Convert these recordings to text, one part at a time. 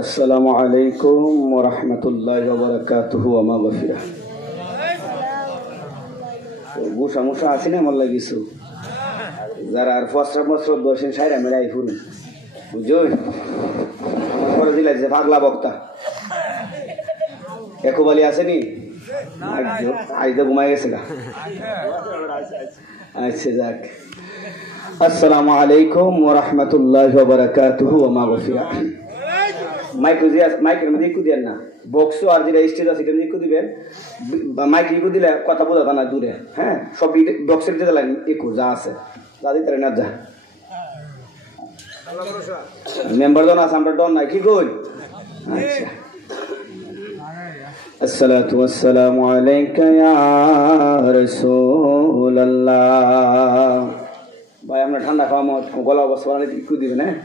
আসসালামু আলাইকুম ওয়া রাহমাতুল্লাহি ওয়া বারাকাতুহু ওয়া মাগফিরাহ। গুসা মুসা আছে না আমার লাগিছো যারা আর ফসরা মসরত বসেন সাইরা মেরাই ফুল বুঝো আমার পরে দিলা যে পাগলা বক্তা একবালি আসেনি আজ তো ঘুমাই গেছে গা। আচ্ছা যাক, আসসালামু আলাইকুম ওয়া রাহমাতুল্লাহি ওয়া বারাকাতুহু ওয়া মাগফিরাহ। মাইকের মধ্যে ইকু দেন না, বক্সও আর যেটা স্টেজ আছে সেটা ইকু দিবেন। মাইক ইকু দিলে কথা বোঝা না দূরে, হ্যাঁ সব বক্সের দিতে লাগেন ইকু যা আছে যা দিতে না যা মেম্বার জন আছে আমরা ডন নাই কি কই। আচ্ছা, আসসালাতু ওয়াসসালামু আলাইকা ইয়া রাসূলুল্লাহ। ভাই আমরা ঠান্ডা খাওয়া মত গলা অবস্থা বানালে ইকু দিবেন। হ্যাঁ,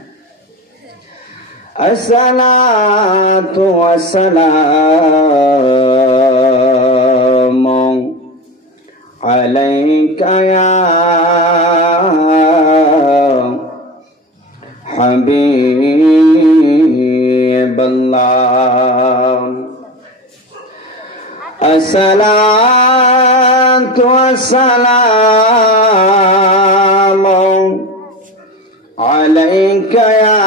আসসালাতু ওয়াসসালামু আলাইকা ইয়া হাবিবাল্লাহ। আসসালাতু ওয়াসসালামু আলাইকা ইয়া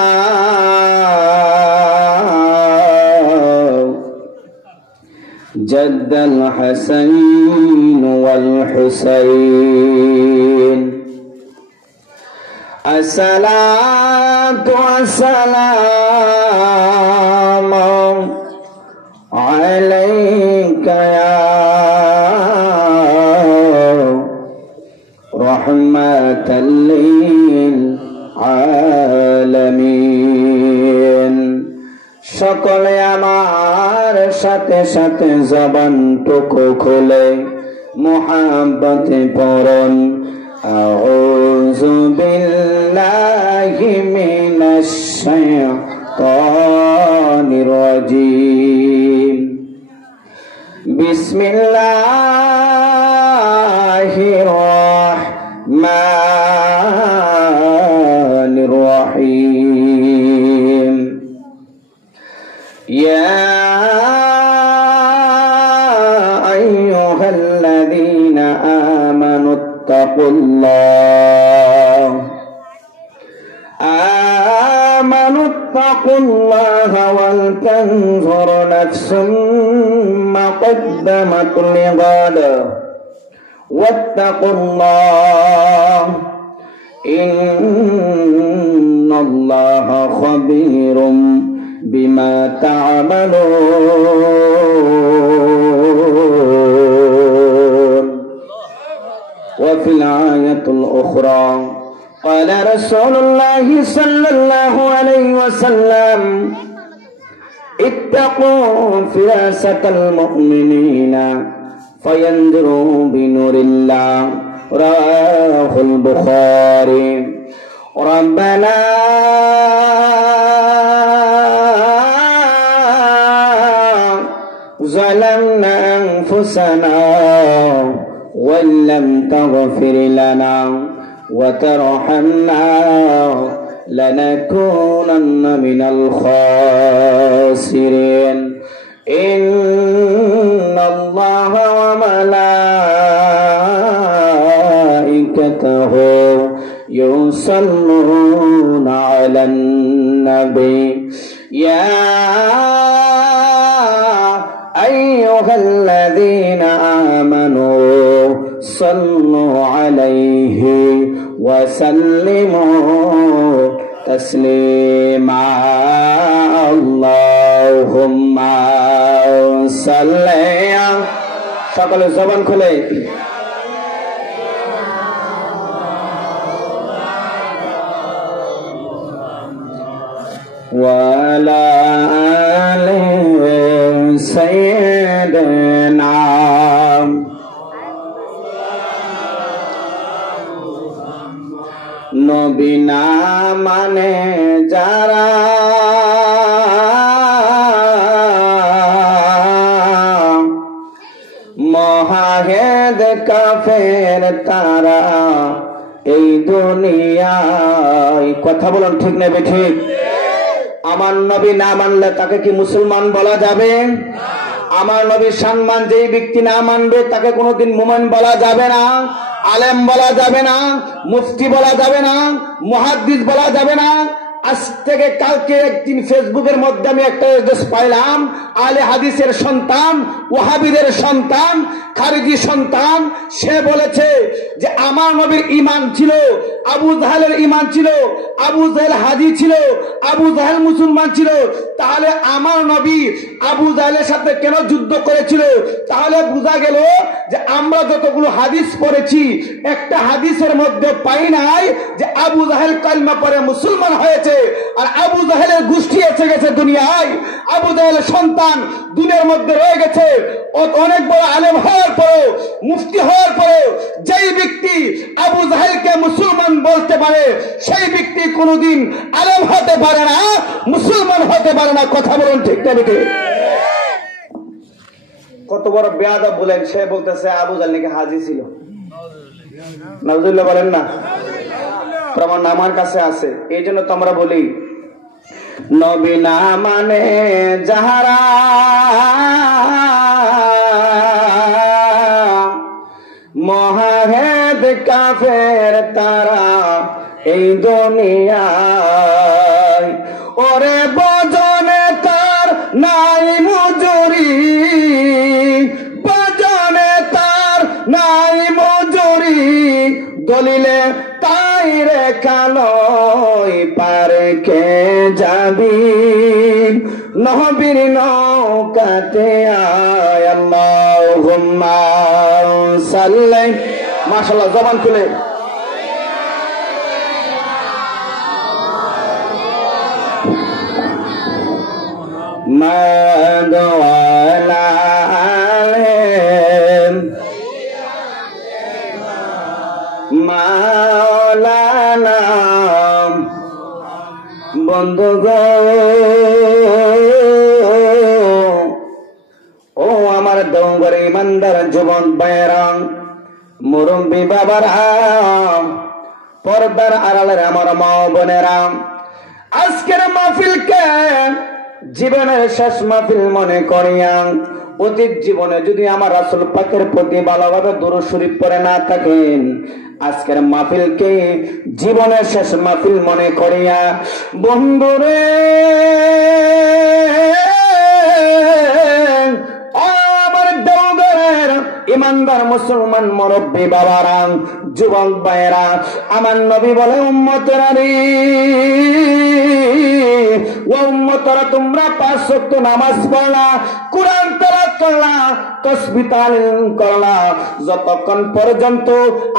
جد الحسين والحسين. الصلاة والسلام عليك يا رحمة للعالمين. সকলে আমার সাথে সাথে জবানটুকু খুলে মুহাব্বতে পড়ুন আউযু বিল্লাহি মিনাশ শাইতানির রাজীম। বিসমিল্লাহির রাহমানির রাহিম। يا أيها الذين آمنوا اتقوا الله ولتنظر نفس ما قدمت لغد واتقوا الله إن الله خبير بما تعملون. وفي الآية الأخرى قال رسول الله صلى الله عليه وسلم اتقوا فراسة المؤمنين فينظروا بنور الله. رواه البخاري. ربنا ظلمنا أنفسنا وإن لم تغفر لنا وترحمنا لنكونن من الخاسرين. إن الله وملائكته يصلون على النبي يا أيها الذين آمنوا صلوا عليه وسلموا تسليما. اللهم صل সকলে জবান খুলে وعلى آل سيدنا নবী না মানে যারা মহাহেদ কাফের তারা এই দুনিয়ায়। কথা বলুন ঠিক নেবে ঠিক। আমার আমার নবী না মানলে তাকে কি মুসলমান বলা যাবে? আমার নবীর সম্মান যেই ব্যক্তি না মানবে তাকে কোনোদিন মুমিন বলা যাবে না, আলেম বলা যাবে না, মুফতি বলা যাবে না, মুহাদ্দিস বলা যাবে না। আজ থেকে কালকে একদিন ফেসবুকের মধ্যে আমি একটা এড্রেস পাইলাম, আলে হাদিসের সন্তান, ওয়াহাবিদের সন্তান, খারিজি সন্তান, সে বলেছে যে আমার নবীর ঈমান ছিল, আবু জাহেলের ঈমান ছিল, আবু জাহেল হাজি ছিল, আবু জাহেল মুসলমান ছিল, তাহলে আমার নবী আবু জাহেলের সাথে কেন যুদ্ধ করেছিল? তাহলে বোঝা গেল যে আমরা যতগুলো হাদিস পড়েছি একটা হাদিসের মধ্যে পাই নাই যে আবু জাহেল কালিমা পড়ে মুসলমান হয়েছে আর আবু জাহেলের গোষ্ঠী এসে গেছে দুনিয়ায়। আবু জাহেলের সন্তান দুনিয়ার মধ্যে রয়ে গেছে। অনেক বড় আলেম হওয়ার পরেও, মুফতি হওয়ার পরেও যেই ব্যক্তি আবু জাহেলকে মুসলমান বলতে পারে সেই ব্যক্তি কোনোদিন আলেম হতে পারে না, মুসলমান হতে পারে না। কথা বলুন ঠিক না? কত বড় বেয়াদব বলেন, সে বলতেছে আবু জাহেল নাকি হাজি ছিল। নাউজুবিল্লাহ বলেন না? প্রমাণ আমার কাছে আছে। এই জন্য তো আমরা বলি নবী না মানে যাহারা মহাহেদ কাফের তারা এই দুনিয়ায়। ওরে বজনে তার নাই মজুরি, বজনে তার নাই মজুরি, দলিলে তাই রে কালই পারে কে যাবি নবীর নৌকাতে আয়। আল্লাহুম্মা সাল্লি, মাশাআল্লাহ জবান খুলে মাদওয়ালা মাওলানা। বন্ধু গো, ও আমার দৌগর ইমানদার যুবক ভাইয়েরা, মুরব্বী বাবারা, পর্দার আড়ালের আমার মা বোনেরা, আজকের মাহফিলকে জীবনের শেষ মাহফিল মনে করিয়া অতীত জীবনে যদি আমার রাসূল পাকের প্রতি ভালোভাবে দুরূদ শরীফ পড়ে না থাকেন, আজকের মাহফিলকে জীবনের শেষ মাহফিল মনে করিয়া বন্ধুরে আমার দেওঘরের ইমানদার মুসলমান মুরব্বী বাবারা, যুবক ভাইয়েরা, আমার নবী বলে উম্মতেরা রে, ও উম্মতরা, তোমরা 5 ওয়াক্ত নামাজ পড়লা, কুরআন তেলাওয়াত করলা, তাসবিহ তাহলিল করলা, যতক্ষণ পর্যন্ত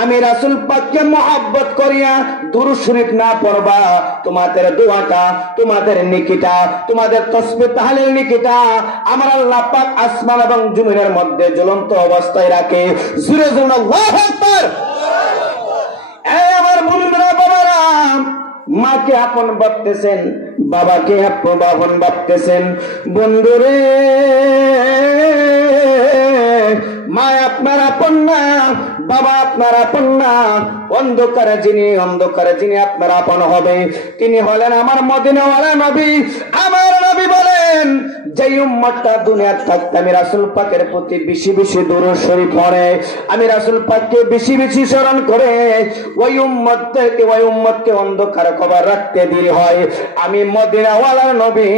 আমি রাসূল পাককে মহব্বত করিয়া দুরূদ শরীফ না পড়বা, তোমাদের দোয়াটা, তোমাদের নেকিটা, তোমাদের তাসবিহ তাহলিল নেকিটা আমার আল্লাহ পাক আসমান এবং জমিনের মধ্যে জ্বলন্ত অবস্থায় রাখে। জোরে জোরে আল্লাহু আকবার। এই আমার বন্ধুরা, বাবারা, মাকে আপন ভাবতেছেন, বাবাকে আপন ভাবতেছেন। বন্ধুরে, মা আপনার আপন না, বাবা আপনার আপন না। অন্ধকারে যিনি আপনার আপন হবে তিনি হলেন আমার মদিনাওয়ালা নবী। আমার নবী বলেন, যেই উম্মতটা দুনিয়ার থাকতে আমি রাসূল পাকের প্রতি বেশি বেশি দুরূদ শরীফ পড়ে, আমি রাসূল পাককে বেশি বেশি স্মরণ করে, ওই উম্মতকে অন্ধকার কবর রাখতে দেরি হয়, আমি মদিনাওয়ালা নবী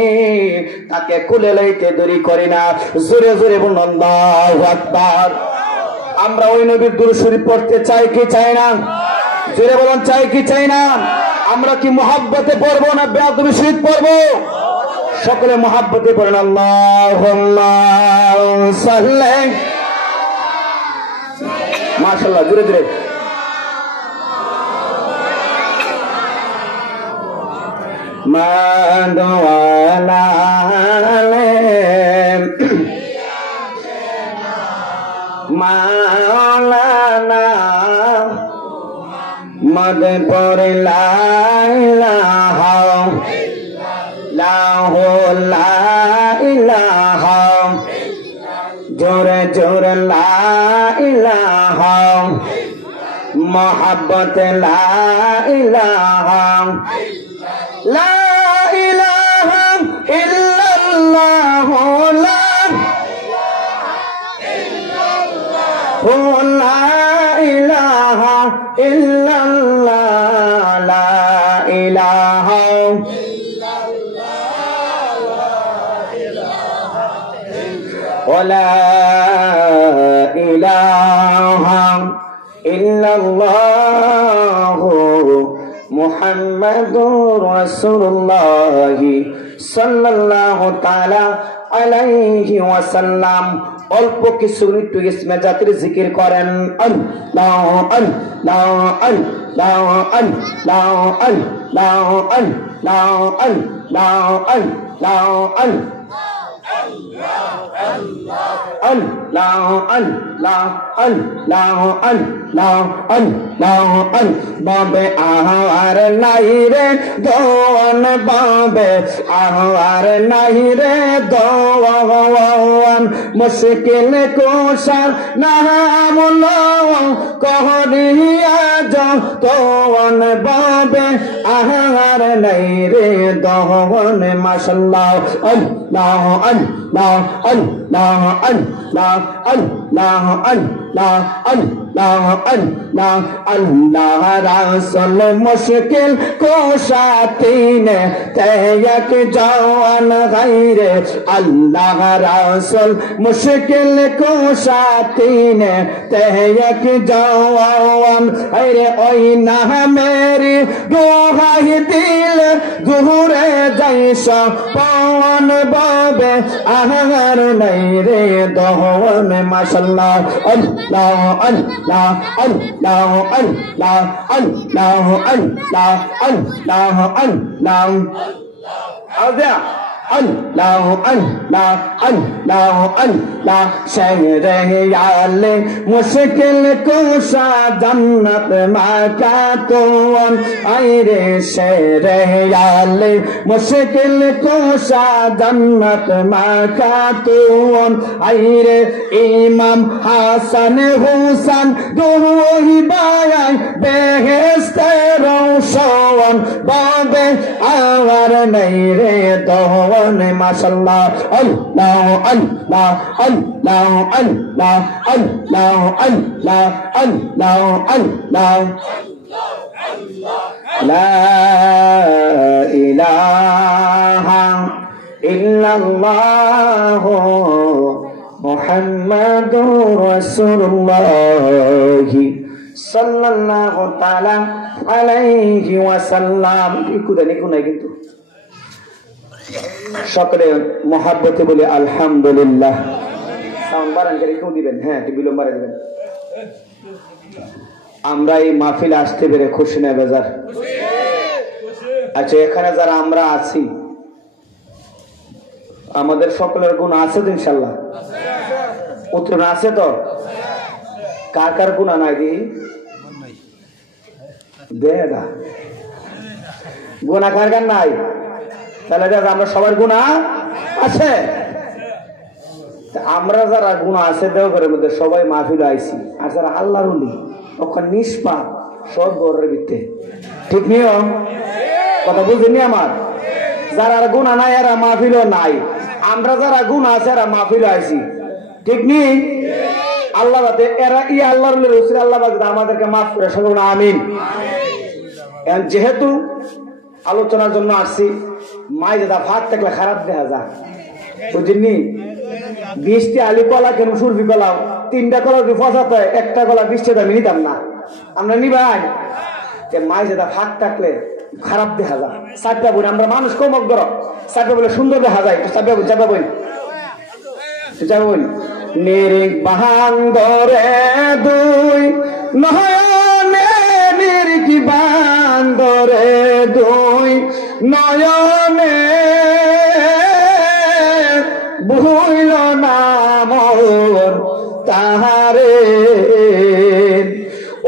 তাকে কুলে লইতে দেরি করি না। জোরে জোরে বলুন আল্লাহু আকবার। আমরা ওই নবীর দুরূদ শরীফ পড়তে চাই কি চাই না? জোরে বলুন, চাই কি চাই না? আমরা কি মুহাব্বতে পড়বো না বেয়াদবি সহিত পড়বো? সকলে মুহাব্বতে পড়েন আল্লাহুম্মা সাল্লি। মাশাআল্লাহ, জোরে জোরে। মাদওয়ালা মাওলানা মদ পড়ে লা ইলাহা ইল্লাল্লাহু লা ইলাহা, জোরে জোরে লা ইলাহা, মোহাব্বত লা ইলাহা, লা ইলাহা ওয়ালা ইলাহা ইল্লাল্লাহু মুহাম্মাদুর রাসূলুল্লাহ সাল্লাল্লাহু তাআলা আলাইহি ওয়াসাল্লাম। অল্প কিছু একটু ইসমে জাতির জিকির করেন। আল্লাহ আল্লাহ আল্লাহ আল্লাহ আল্লাহ আল্লাহ আল্লাহ আল্লাহ আল্লাহ আল্লাহ আল্লাহ আল্লাহ আল্লাহ বাবে আহার নাই রে দোয়ান বাবে আহার নাই রে দোয়ান মুশকিল কুশার নাম লও কহরিয়া যতন বাবে আহার নাই রে দোয়ান মাশাআল্লাহ আল্লাহ আল্লাহ আল্লাহ আল্লাহ আল্লাহ আল্লাহ আল্লাহ আল্লাহ আল্লাহ রাসূল মুশকিল কুশা তিন তেয়ক জওয়ান গায়রে আল্লাহ রাসূল মুশকিল কুশা তিন তেয়ক জওয়ান আরে ওই না মেরি দোহাই দিল গুহরে যাইসা পवन বাবে আহার নাই রে দোহন মাশাআল্লাহ আল্লাহ আল্লাহ আল্লাহ আল্লাহ আল্লাহ আল্লাহ আল্লাহ আল্লাহ আল্লাহ Allah Allah Allah Allah shehre yale mushkil kusha jannat makatun aire shehre yale mushkil kusha jannat makatun aire imam Hasan Husain dohi bayai beheste roshan babe awar nahi re doh মাশাআল্লাহ আল্লাহ আল্লাহ আল্লাহ আল্লাহ আল্লাহ আল্লাহ আল্লাহ আল্লাহ লা ইলাহা ইল্লাল্লাহ মুহাম্মাদুর রাসূলুল্লাহ সাল্লাল্লাহু তাআলা আলাইহি ওয়াসাল্লাম। একটু নাই কিন্তু সকলে মহাব্বতে বলি আলহামদুলিল্লাহ। সাউন্ড বাড়ান করে কেউ দিবেন, হ্যাঁ বিলম্ব বাড়া দিবেন। আমরা এই মাহফিলে আসতে পেরে খুশি না বেজার? আচ্ছা, এখানে যারা আমরা আছি আমাদের সকলের গুণ আছে তো ইনশাল্লাহ? উত্তর আছে তো? কার কার গুণা নাই দি দেগা গুণা কার কার নাই? তাহলে আমরা সবার গুণা আছে। আমরা যারা গুণা আছে দেওঘরের মধ্যে সবাই মাহফিল আইছি, আর যারা আল্লাহর ওলি ওখানে নিষ্পাপ সব গরের ভিত্তে, ঠিক নিয়ম কথা বুঝিনি আমার? যারা গুণা নাই এরা মাহফিলও নাই, আমরা যারা গুণা আছে এরা মাহফিল আইছি, ঠিক নি? আল্লাহ এরা ই আল্লাহর রসুল আল্লাহ আমাদেরকে মাফ করে সকল আমিন। যেহেতু আলোচনার জন্য আসছি, মাই দাদা ভাত থাকলে খারাপ দেখা যায়, বুঝিনি? 20টি আলু কলা কেন সুরভি কলাও 3টা কলা ফসাতে একটা কলা 20 টাকা আমি নিতাম না, আমরা নিবাই। মাই দাদা ভাত থাকলে খারাপ দেখা যায়। 4টা বই আমরা মানুষ কমক ধর 4টা বলে সুন্দর দেখা যায়, 4টা বই যাবে বই যাবে বই নিরিক বাহান্দরে দুই নয়নে নিরিক বান্দরে দুই নয়নে ভুইল না মোর তাহারে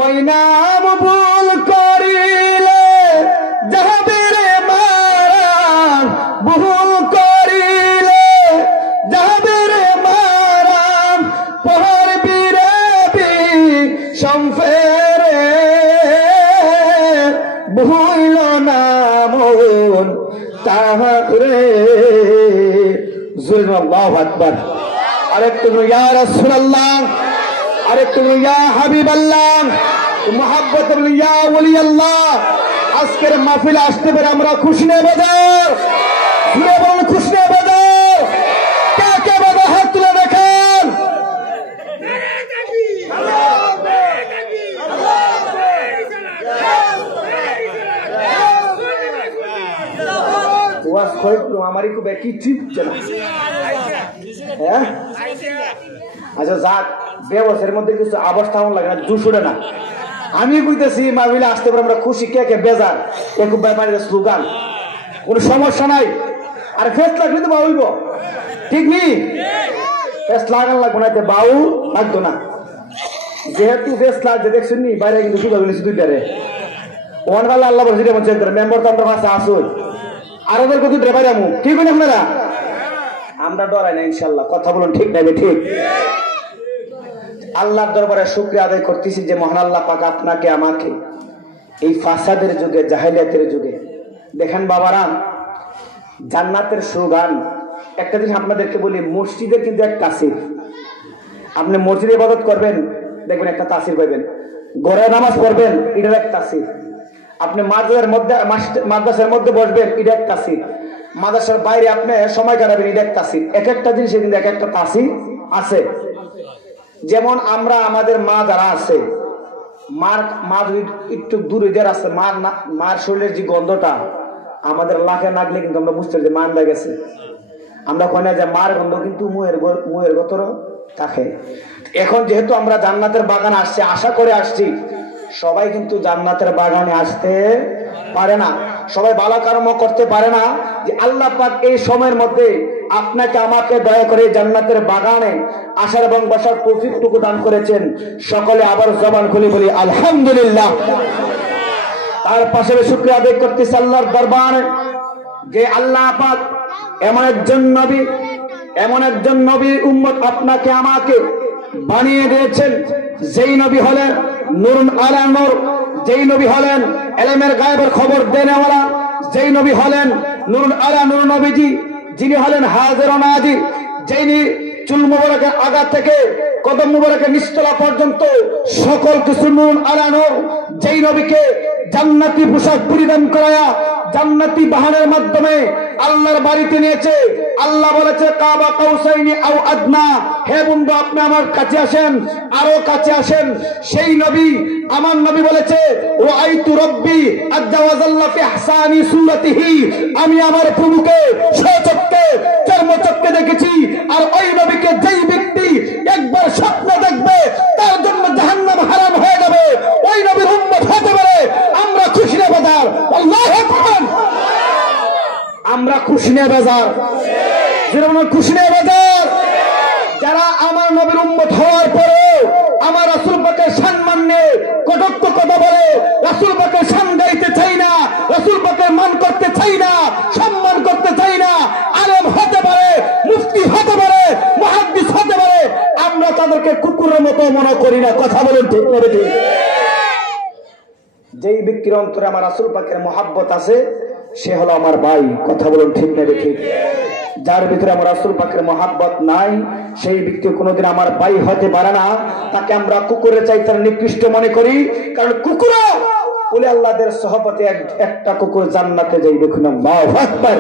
ওই নাম ভুল করিলে যাবে রে মারান, ভুল করিলে যাবে রে মারান, পহর বিরেবি সম্ফেরে ভুইল না মোর তাহারে। আল্লাহু আকবার। আরেকটু ইয়া রাসূলুল্লাহ, আরেকটু ইয়া হাবিবাল্লাহ, মুহাব্বত ইয়া ওলি আল্লাহ। আজকের মাহফিলে আসতে পেরে আমরা খুশি না বাজার? খুশি না বাজার? কাকে বাজার? হাত তুলে দেখা। আমারই খুব কি ঠিক না হ্যাঁ আচ্ছা যাক ব্যবসার মধ্যে কিছু অবস্থা আমার লাগে না দুশোটা না আমি বুঝতেছি মাহফিলে আসতে পারে আমরা খুশি কে কে বেজার একটু ব্যাপারে স্লোগান কোনো সমস্যা নাই আর ফেস লাগলে তো বাউলব ঠিক নেই ফেস লাগান লাগবো না বাউল লাগতো না যেহেতু ফেস লাগছে দেখছেন নি বাইরে কিন্তু সুযোগ নিয়েছি দুইটারে ওয়ানগাল আল্লাহ বলছি মেম্বার তো আমরা কাছে আসুন আর ওদের কত ড্রাইভার আমু ঠিক আছে আপনারা আমরা ডরাই না ইনশাল্লাহ কথা বলুন ঠিক নাই ঠিক আল্লাহর দরবারে শুকরিয়া আদায় করতেছি যে মহান আল্লাহ পাক আপনাকে আমাকে এই ফাসাদের যুগে জাহেলিয়াতের যুগে দেখেন বাবারা জান্নাতের সুগান একটা জিনিস আপনাদেরকে বলি মসজিদের কিন্তু এক তাসির আপনি মসজিদে ইবাদত করবেন দেখবেন একটা তাসির পাবেন ঘরে নামাজ পড়বেন এটার এক তাসির আপনি মাদ্রাসার মধ্যে বসবেন এটা এক তাসির মাদ্রাসার বাইরে আপনি সময় কাটাবেন এটা এক তাসির এক একটা জিনিসে কিন্তু এক একটা তাসির আছে যেমন আমরা আমাদের মা যারা আছে মা যদি একটু দূরে যারা আছে মার শরীরের যে গন্ধটা আমাদের লাখে নাগলে কিন্তু আমরা বুঝতে পারি যে মা আন্দা গেছে আমরা কই যে মার গন্ধ কিন্তু মুয়ের গতর থাকে এখন যেহেতু আমরা জান্নাতের বাগানে আসছি আশা করে আসছি সবাই কিন্তু জান্নাতের বাগানে আসতে পারে না সবাই ভালো কর্ম করতে পারে না যে আল্লাহ পাক এই সময়ের মধ্যে আপনাকে আমাকে দয়া করে জান্নাতের বাগানে আসার এবং বসার তৌফিকটুকু দান করেছেন সকলে আবার জবান খুলে বলি আলহামদুলিল্লাহ তার পাশে শুকরিয়া আদায় করতেছি আল্লাহর দরবারে যে আল্লাহ পাক এমন একজন নবী উম্মত আপনাকে আমাকে বানিয়ে দিয়েছেন যেই নবী হলেন নূরুন আলা নূর যেই নবী হলেন ইলমের গায়েবের খবর দেনেওয়ালা যেই নবী হলেন নূরুন আলা নূর নবীজি যিনি হলেন হাজির ও নাজির যিনি চুল মুবারকের আগা থেকে কদম মুবারকের নিচতলা পর্যন্ত সকল কিছু নূরুন আলা নূর যেই নবীকে জান্নাতি পোশাক পরিধান করায়া জান্নাতি বাহনের মাধ্যমে আল্লাহর বাড়িতে নিয়েছে আল্লাহ বলেছে কাবা কাউসাইনি আও আদনা হে বন্ধু আপনি আমার কাছে আসেন আরো কাছে আসেন সেই নবী আমার নবী বলেছে রাআইতু রাব্বি আযজা ওয়া জাল্লা ফি ইহসানি সুরাতিহি আমি আমার প্রভুকে সচক্ষে চর্মচক্ষে দেখেছি আর ওই নবীকে যেই ব্যক্তি একবার স্বপ্ন দেখবে তার জন্য জাহান্নাম হারাম হয়ে যাবে ওই নবীর উম্মত হতে পারে আমরা খুশি না বাজার আল্লাহু আকবার আমরা খুশি না বাজার যেরকম খুশি না বাজার যারা আমার নবীর উম্মত হওয়ার পরে আমার রাসূল পাকের সম্মান নিয়ে কটুক্ত কথা বলে রাসূল পাকের শান গাইতে চাই না রাসূল পাকের মান করতে চাই না সম্মান করতে চাই না আলেম হতে পারে মুফতি হতে পারে মুহাদ্দিস হতে পারে আমরা তাদেরকে কুকুরের মতো মনে করি না কথা বলেন ঠিক না ঠিক যেই ব্যক্তির অন্তরে আমার রাসূল পাকের মহব্বত আছে সে হলো আমার ভাই কথা বলেন ঠিক না ঠিক যার ভিতরে আমার রাসূল পাকের মহব্বত নাই সেই ব্যক্তি কোনোদিন আমার ভাই হতে পারে না তাকে আমরা কুকুরের চাইতে নিকৃষ্ট মনে করি কারণ কুকুর বলে আল্লাহর সহবতে একটা কুকুর জান্নাতে যাইবে দেখুন আল্লাহু আকবার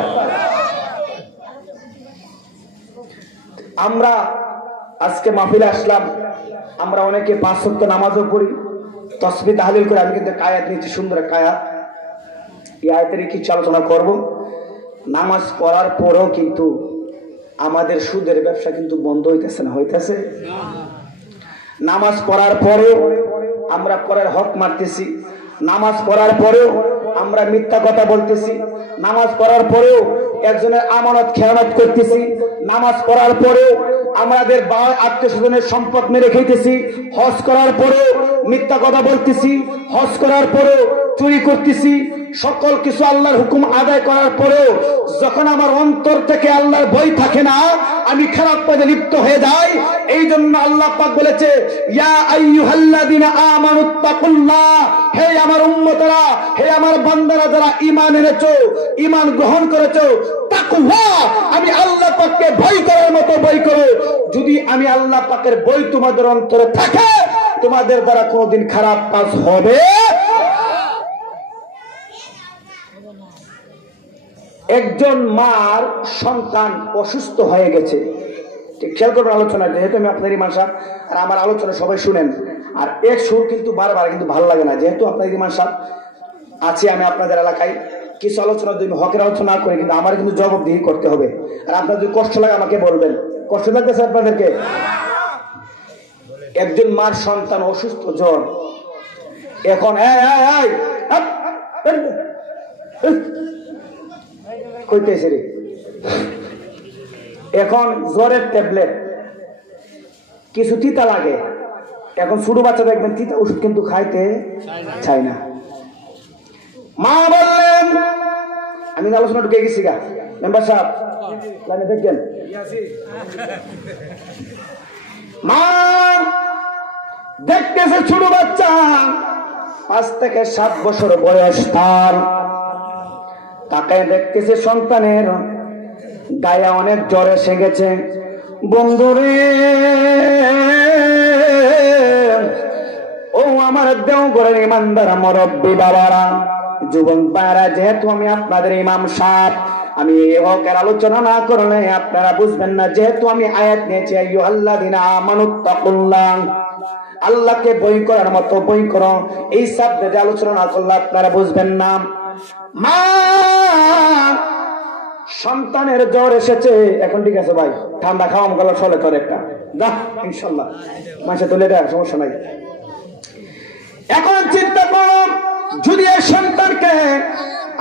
আমরা আজকে মাহফিলে আসলাম আমরা অনেকে পাঁচ ওয়াক্ত নামাজও পড়ি তাসবিহ তাহলিল করে আমি কিন্তু কায়াত নিয়েছি সুন্দর কায়াত এই আয়াতের কিছু আলোচনা করব নামাজ পড়ার পরেও কিন্তু আমাদের সুদের ব্যবসা কিন্তু বন্ধ হইতেছে না হইতেছে নামাজ পড়ার পরেও আমরা পরের হক মারতেছি নামাজ পড়ার পরেও আমরা মিথ্যা কথা বলতেছি নামাজ পড়ার পরেও একজনের আমানত খেয়ানত করতেছি নামাজ পড়ার পরেও আমাদের আত্মীয় স্বজনের সম্পদ মেরে খেতেছি হজ করার পরেও মিথ্যা কথা বলতেছি হজ করার পরেও চুরি করতেছি সকল কিছু আল্লাহর হুকুম আদায় করার পরেও যখন আমার অন্তর থেকে আল্লাহর ভয় থাকে না আমি খারাপ কাজে লিপ্ত হয়ে যাই এই জন্য আল্লাহ পাক বলেছে ইয়া আইয়ুহাল্লাযিনা আমানুত্তাকুল্লাহ হে আমার উম্মতরা হে আমার বান্দারা যারা ঈমান এনেছো ঈমান গ্রহণ করেছো তাকওয়া আমি আল্লাহ পাককে ভয় করার মতো ভয় করো যদি আমি আল্লাহ পাকের ভয় তোমাদের অন্তরে থাকে তোমাদের দ্বারা কোনোদিন খারাপ কাজ হবে একজন মার সন্তান অসুস্থ হয়ে গেছে ঠিক খেয়াল করবেন আলোচনা যেহেতু আমি আপনার ইমাম সাহেব আর আমার আলোচনা সবাই শুনেন আর এক সুর কিন্তু বারবার কিন্তু ভালো লাগে না যেহেতু আপনার ইমাম সাহেব আছি আমি আপনাদের এলাকায় কিছু আলোচনা যদি হকের আলোচনা করি, কিন্তু আমার কিন্তু জবাবদিহি করতে হবে। আর আপনার যদি কষ্ট লাগে আমাকে বলবেন। কষ্ট লাগতেছে আপনাদেরকে? একজন মার সন্তান অসুস্থ, জ্বর, এখন কইতেছে রে, এখন জ্বরের ট্যাবলেট, কিছু তিতা লাগে। এখন ছোট বাচ্চা দেখবেন তিতা ওষুধ কিন্তু খাইতে চাই না। মা বললেন, আমি আলোচনা ঢুকে গেছি গা, মেম্বার সাহেব লাইনে দেখবেন। মা দেখতেছে ছোট বাচ্চা 5 থেকে 7 বছর বয়স, তাকে দেখতেছে সন্তানের গায়ে অনেক জ্বর এসে গেছে। বন্ধুরে, ও আমার দেওঘরের ইমানদার মুরব্বী বাবারা, যুবক ভাইরা, যেহেতু আমি আপনাদের ইমাম সাহেব, আমি হকের আলোচনা না করলে আপনারা বুঝবেন না। যেহেতু আমি আয়াত নিয়েছি, আইয়ুহাল্লাযিনা আমানুত্তাকুল্লাহ, আল্লাহকে বই করার মতো বই করো, এই সাবজেক্টে আলোচনা না করলে আপনারা বুঝবেন না। মা, সন্তানের জ্বর এসেছে, এখন ঠিক আছে ভাই, ঠান্ডা খাওয়াম গেল চলে তোর একটা যা, ইনশাল্লাহ মাসে তুলে দেয়, সমস্যা নাই। এখন চিন্তা করো, যদি এই সন্তানকে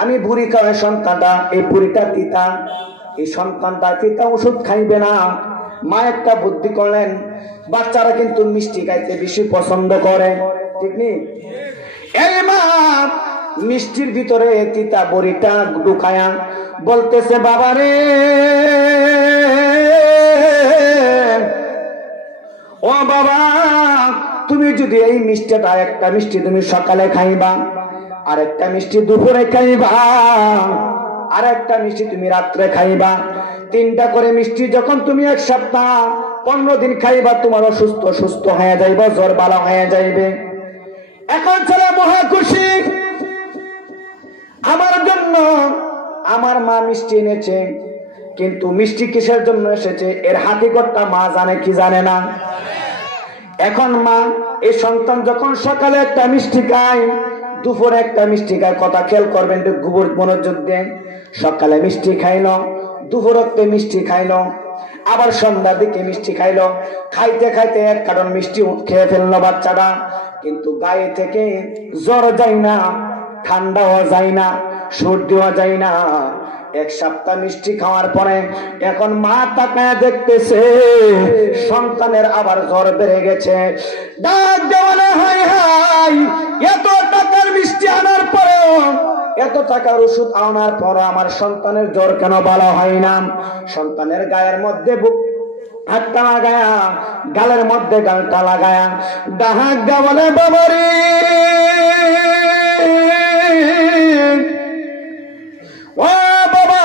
আমি বুড়ি খাওয়াই, সন্তানটা এই বুড়িটা তিতা, এই সন্তানটা তিতা ওষুধ খাইবে না। মা একটা বুদ্ধি করলেন, বাচ্চারা কিন্তু মিষ্টি খাইতে বেশি পছন্দ করে, ঠিক নেই? এই মা মিষ্টির ভিতরে তিতা বড়িটা ঢুকায়া বলতেছে, বাবারে, ও বাবা, তুমি যদি এই মিষ্টিটা, একটা মিষ্টি তুমি সকালে খাইবা, আর একটা মিষ্টি দুপুরে খাইবা, আর একটা মিষ্টি তুমি রাত্রে খাইবা, 3টা করে মিষ্টি যখন তুমি 1 সপ্তাহ 15 দিন খাইবা, তোমার সুস্থ হয়ে যাইবে, জ্বর ভালো হয়ে যাইবে। এখন ছেলে মহা খুশি, আমার জন্য আমার মা মিষ্টি এনেছে, কিন্তু মিষ্টি কিসের জন্য এসেছে এর হাকিকতটা মা জানে কি জানে না। এখন মা এই সন্তান যখন সকালে একটা মিষ্টি খায়, দুপুরে একটা মিষ্টি খায়, কথা খেয়াল করবেন, গোবর মনোযোগ দেন। সকালে মিষ্টি খাইলো, দুপুরতে মিষ্টি খাইলো, আবার সন্ধ্যার দিকে মিষ্টি খাইলো, খাইতে খাইতে 1 কার্টন মিষ্টি খেয়ে ফেললো বাচ্চাটা, কিন্তু গায়ে থেকে জ্বর যায় না, ঠান্ডাও যায় না, সর্দিও যায় না। 1 সপ্তাহ মিষ্টি খাওয়ার পরে এখন মা তাকায় দেখতেছে সন্তানের আবার জ্বর বেড়ে গেছে। ডাক দেওয়ালে, হাই হাই, এত টাকার মিষ্টি আনার পরেও, এত টাকার ওষুধ আনার পর আমার সন্তানের জ্বর কেন ভালো হয় না? সন্তানের গায়ের মধ্যে হাতটা লাগায়া, গালের মধ্যে গালটা লাগায়া ডাক দেওয়ালে, বাবারে, ও বাবা,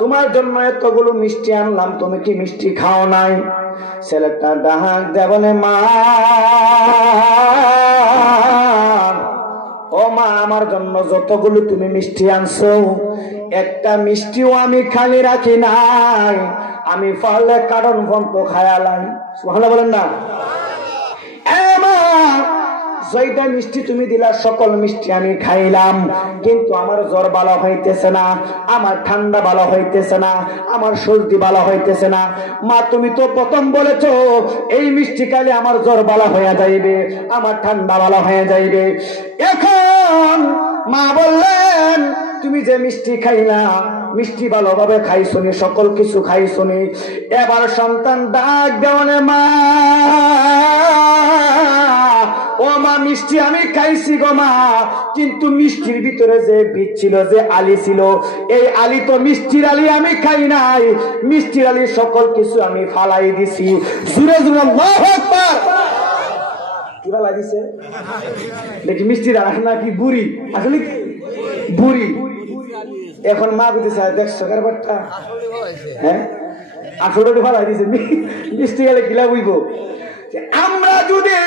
তোমার জন্য এতগুলো মিষ্টি আনলাম, তুমি কি মিষ্টি খাও নাই? ছেলেটা ডাক দেয় বলে, মা, ও মা, আমার জন্য যতগুলো তুমি মিষ্টি আনছো, একটা মিষ্টিও আমি খালি রাখি নাই, আমি পারলে কারণ বন্ধ খায়ালাই। সুবহানাল্লাহ বলেন না? যেটা মিষ্টি তুমি দিলা, সকল মিষ্টি আমি খাইলাম, কিন্তু আমার জ্বর ভালো হইতেছে না, আমার ঠান্ডা ভালো হইতেছে না, আমার সর্দি ভালো হইতেছে না। মা, তুমি তো প্রথম বলেছো এই মিষ্টি খাইলে আমার জ্বর ভালো হয়ে যাইবে, আমার ঠান্ডা ভালো হয়ে যাইবে। এখন মা বললেন, তুমি যে মিষ্টি খাইলা, মিষ্টি ভালোভাবে খাইছনি, সকল কিছু খাইছনি। এবার সন্তান ডাক দেওয়ানে, মা, ও মা, মিষ্টি আমি খাইছি গো মা, কিন্তু মিষ্টির ভিতরে যে বীজ ছিল, যে আলি ছিল, এই আলি তো মিষ্টির আলি আমি খাই নাই, মিষ্টির আলি সকল কিছু আমি ফালাই দিছি। জুড়ে জুড়ে আল্লাহু আকবার। কি ফালাই দিছে? দেখি মিষ্টির আলি নাকি বুড়ি? আসলে কি বুড়ি? এখন মা বুঝতেছে, দেখছো ব্যাপারটা? হ্যাঁ, আসলে ফালাই দিছে, মিষ্টি গেলে কিলা বুঝবো। আমরা যদি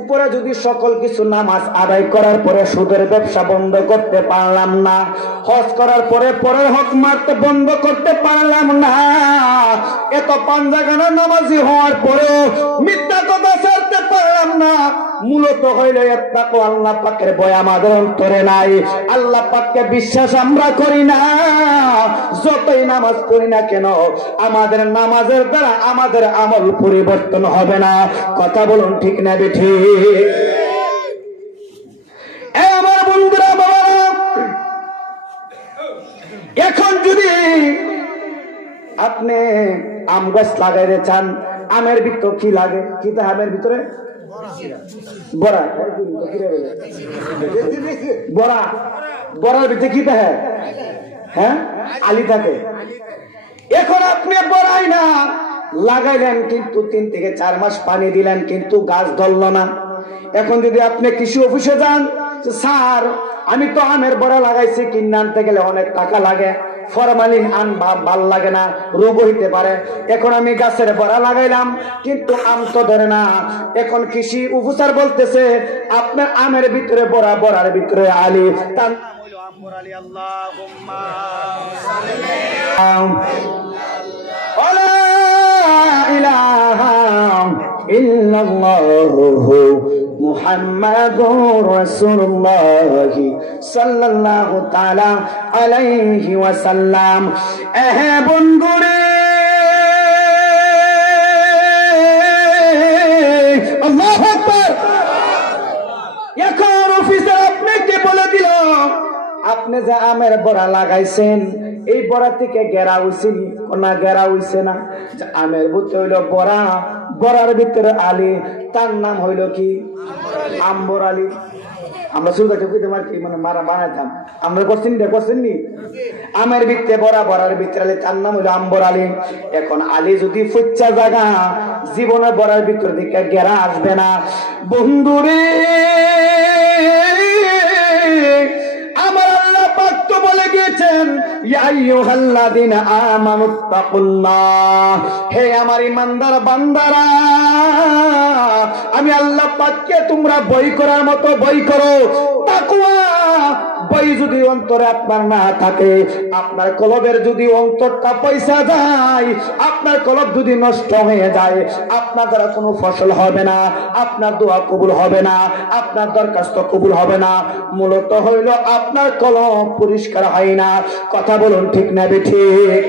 উপরে যদি সকল কিছু নামাজ আদায় করার পরে সুদের ব্যবসা বন্ধ করতে পারলাম না, হজ করার পরে পরের হক মারতে বন্ধ করতে পারলাম না, এত পাঞ্জাগানা নামাজি হওয়ার পরেও মিথ্যা কথা ছাড়তে পারলাম না, মূলত হইল তাকওয়া, আল্লাহ পাকের ভয় আমাদের অন্তরে নাই, আল্লাহ পাককে বিশ্বাস আমরা করি না। যতই নামাজ পড়ি না কেন আমাদের নামাজের দ্বারা আমাদের আমল পরিবর্তন হবে না। কথা বলুন ঠিক না বেঠিক? আমার বন্ধুরা বাবারা, এখন যদি আপনি আম গাছ লাগাইতে চান, আমের ভিতর কি লাগে? কি তা আমের ভিতরে বড়া, বড়া, বড়ার ভিতরে কি থাকে? হ্যাঁ, আলি থাকে। এখন আপনি বড়াই না লাগাইলেন, কিন্তু 3 থেকে 4 মাস পানি দিলেন, কিন্তু গাছ ধরল না। এখন যদি আপনি কৃষি অফিসে যান, স্যার আমি তো আমের বড়া লাগাইছি, কিনে আনতে গেলে অনেক টাকা লাগে, ফরমালিন ভাল লাগে না, রোগ হইতে পারে। এখন আমি গাছের বড়া লাগাইলাম, কিন্তু আম তো ধরে না। এখন কৃষি অফিসার বলতেছে আপনার আমের ভিতরে বড়া, বড়ার ভিতরে আলি, তার মুহাম্মাদুর রাসূলুল্লাহ সাল্লাল্লাহু তাআলা আলাইহি ওয়াসাল্লাম। বন্ধুরে, আল্লাহু আকবার। এখন অফিসার আপনাকে বলে দিল আপনি যে আমের বড়া লাগাইছেন এই বড়া থেকে গেরা হইছে না? গেরা হইছে না। আমের ভিতরে হইল বড়া, বড়ার ভিতরে আলী, তার নাম হইল কি? আম্বর আলী। আমরা শুরু করতে কি মানে মারা বানাইতাম, আমরা করছেন নি? আমের ভিতরে বড়া, বড়ার ভিতরে আলী, তার নাম হইল আম্বর আলী। এখন আলী যদি ফুচ্চা জায়গা, জীবনে বড়ার ভিতর দিকে গেরা আসবে না। বন্ধুরে, আমার আল্লাহ পাক তো বলে গিয়েছেন ইয়া আইয়ুহাল্লাযীনা আমানুত্তাকুল্লাহ, হে আমার ঈমানদার বান্দারা, আমি আল্লাহ পাককে তোমরা ভয় করার মতো ভয় করো। তাকওয়া ভয় যদি অন্তরে আপনার না থাকে, আপনার কলবের যদি অন্তরটা পয়সা যায়, আপনার কলব যদি নষ্ট হয়ে যায়, আপনার দ্বারা কোনো ফসল হবে না, আপনার দোয়া কবুল হবে না, আপনার দরখাস্ত কবুল হবে না। মূলত হইল আপনার কলব পরিষ্কার হয় না। কথা বলুন ঠিক না বেঠিক?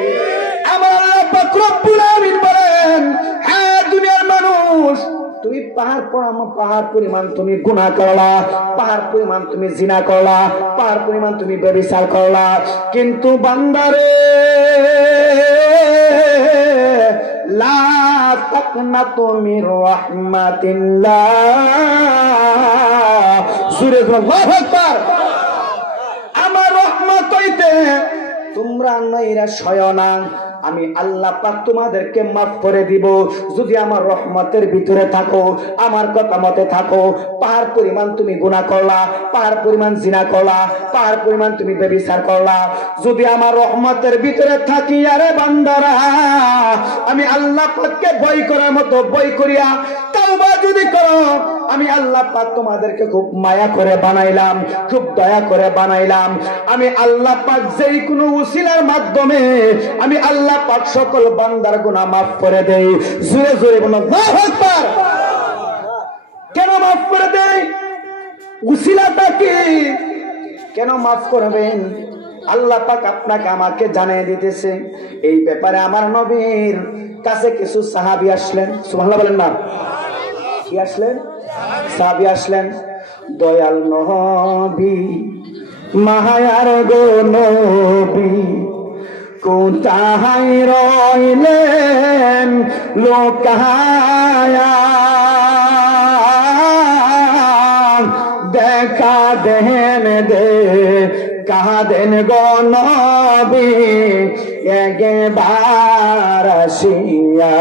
আমার আল্লাহ পাক রব্বুল আলামিন বলেন, হ্যাঁ দুনিয়ার মানুষ, তুমি পাহাড় পরিমাণ তুমি গুনাহ করলা, পাহাড় পরিমাণ তুমি জিনা করলা, পাহাড় পরিমাণ তুমি ব্যভিচার করলা, কিন্তু বান্দারে লা তাকনাতু মির রাহমাতিল্লাহ। সূরা আল্লাহু আকবার। আমার রহমত হইতে তোমরা নাইরা সয় না, আমি আল্লাহ পাক তোমাদেরকে মাফ করে দিব যদি আমার রহমতের ভিতরে থাকো, আমার কথা মতে থাকো। পাহাড় পরিমাণ তুমি গুনাহ করলা, পাহাড় পরিমাণ জিনা করলা, পাহাড় পরিমাণ তুমি ব্যভিচার করলা, যদি আমার রহমতের ভিতরে থাকি, আরে বান্দারা আমি আল্লাহ পাককে ভয় করার মতো ভয় করিয়া তাওবা যদি করো, আমি আল্লাহ পাক তোমাদেরকে খুব মায়া করে বানাইলাম, খুব দয়া করে বানাইলাম। আমি আল্লাহ পাক যেই কোনো উসিলার মাধ্যমে আমি আল্লাহ পাক সকল বান্দার গুনাহ মাফ করে দেই। জোরে জোরে বলো আল্লাহু আকবার। কেন মাফ করে দেই? উসিলাটা কি? কেন মাফ করবেন? আল্লাহ পাক আপনাকে আমাকে জানিয়ে দিতেছে। এই ব্যাপারে আমার নবীর কাছে কিছু সাহাবী আসলেন, সুবহানাল্লাহ বলেন না? কি আসলেন? সাহাবী আসলেন। দয়াল নবী, মায়ার গো নবী, কোথায় রইলেন লোকায়া, দেখা দেন দে কাঁদেন গো নবী, একবার আসিয়া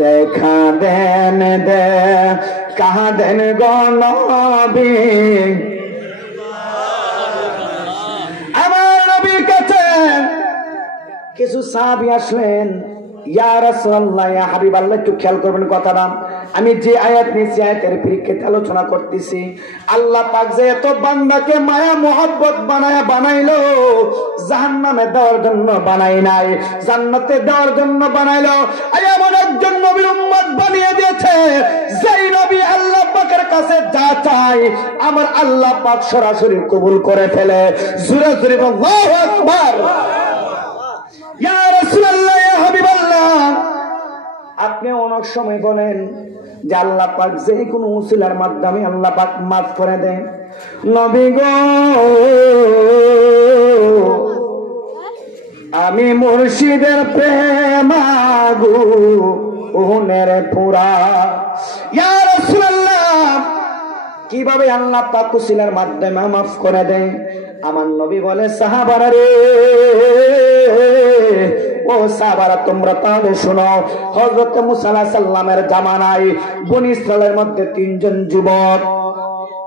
দেখা দেন দে কাঁদেন গো নবী। আমার নবীর কাছে কিছু সাহাবী আসলেন, ইয়া রাসূলুল্লাহ, ইয়া হাবিবাল্লাহ, একটু খেয়াল করবেন কথাটা। আমি যে আয়াত নিয়েছি আয়াতের প্রেক্ষিতে আলোচনা করতেছি। আল্লাহ পাক যে এত বান্দাকে মায়া মোহাব্বত বানাইলো, জাহান্নামে দেওয়ার জন্য বানাই নাই, জান্নাতে দেওয়ার জন্য বানাইলো। এমন একজন নবীর উম্মত বানিয়ে দিয়েছে, যেই নবী আল্লাহ পাকের কাছে যা চাই আমার আল্লাহ পাক সরাসরি কবুল করে ফেলে। জোরে জোরে আল্লাহু আকবার। ইয়া রাসূলুল্লাহ, ইয়া হাবিবাল্লাহ, আপনি অনেক সময় বলেন যে আল্লাহ পাক যে কোনো উসিলার মাধ্যমে আল্লাহ পাক মাফ করে দেন। নবী গো, আমি মুর্শিদের প্রেম আগুনের পুরা। ইয়া রাসূলুল্লাহ, কিভাবে আল্লাহ পাক উসিলার মাধ্যমে মাফ করে দেন? আমার নবী বলে, সাহাবারা রে, ও সাহাবারা, তোমরা তাহলে শোনো। হযরত মুসা আলাইহিস সালামের জামানায় বনি ইসরাইলের মধ্যে 3 জন যুবক।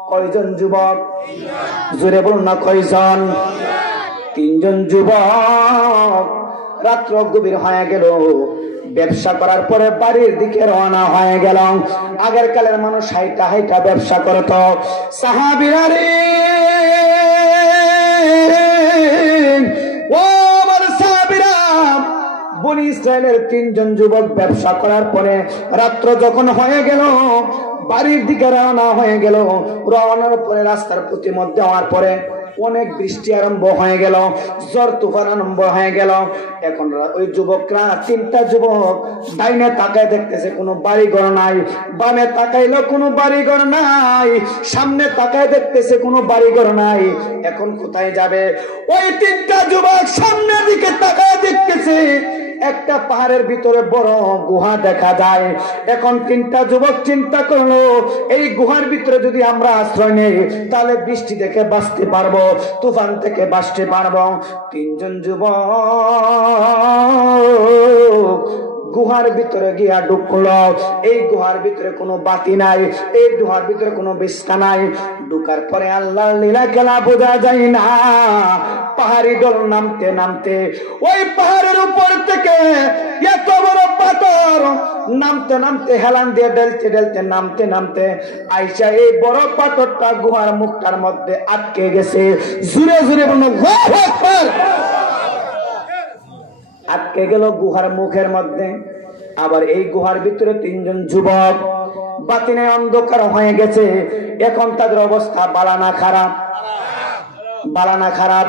কয়জন যুবক? জোরে বলুন না, কয়জন? 3 জন যুবক রাত্র গভীর হয়ে গেল, ব্যবসা করার পরে বাড়ির দিকে রওনা হয়ে গেল। আগের কালের মানুষ হাইটা হাইটা ব্যবসা করত। সাহাবীরা রে, ও আমার সাহাবীরা, বনি ইসরাইলের 3 জন যুবক ব্যবসা করার পরে রাত্র যখন হয়ে গেল, বাড়ির দিকে রওনা হয়ে গেল। রওনার পরে রাস্তার প্রতি মধ্যে হওয়ার পরে অনেক বৃষ্টি আরম্ভ হয়ে গেল, ঝড় তুফান আরম্ভ হয়ে গেল। এখন ওই যুবকরা, 3টা যুবক, ডাইনে তাকায় দেখতেছে কোনো বাড়িঘর নাই, বামে তাকাইলো কোনো বাড়িঘর নাই, সামনে তাকায় দেখতেছে কোনো বাড়িঘর নাই। এখন কোথায় যাবে? ওই 3টা যুবক সামনের দিকে তাকায় দেখতেছে একটা পাহাড়ের ভিতরে বড় গুহা দেখা যায়। এখন 3টা যুবক চিন্তা করলো, এই গুহার ভিতরে যদি আমরা আশ্রয় নেই তাহলে বৃষ্টি থেকে বাঁচতে পারবো, তুফান থেকে বাঁচতে পারবো। 3 জন যুবক গুহার ভিতরে গিয়া ঢুকলো। এই গুহার ভিতরে কোনো বাতি নাই, এই গুহার ভিতরে কোনো বিছনা নাই। ঢুকার পরে আল্লাহর লীলা খেলা বোঝা যায় না। পাহাড়ি দল নামতে নামতে ওই পাহাড়ের উপর থেকে এত বড় পাথর নামতে নামতে হেলান দিয়ে ঢেলতে ঢেলতে নামতে নামতে আইসা এই বড় পাথরটা গুহার মুখটার মধ্যে আটকে গেছে। জোরে জোরে বলুন আল্লাহু আকবার। আটকে গেল গুহার মুখের মধ্যে। আবার এই গুহার ভিতরে 3 জন যুবক, বাতিনে অন্ধকার হয়ে গেছে। এখন তাদের অবস্থা বালানা খারাপ, বালানা খারাপ।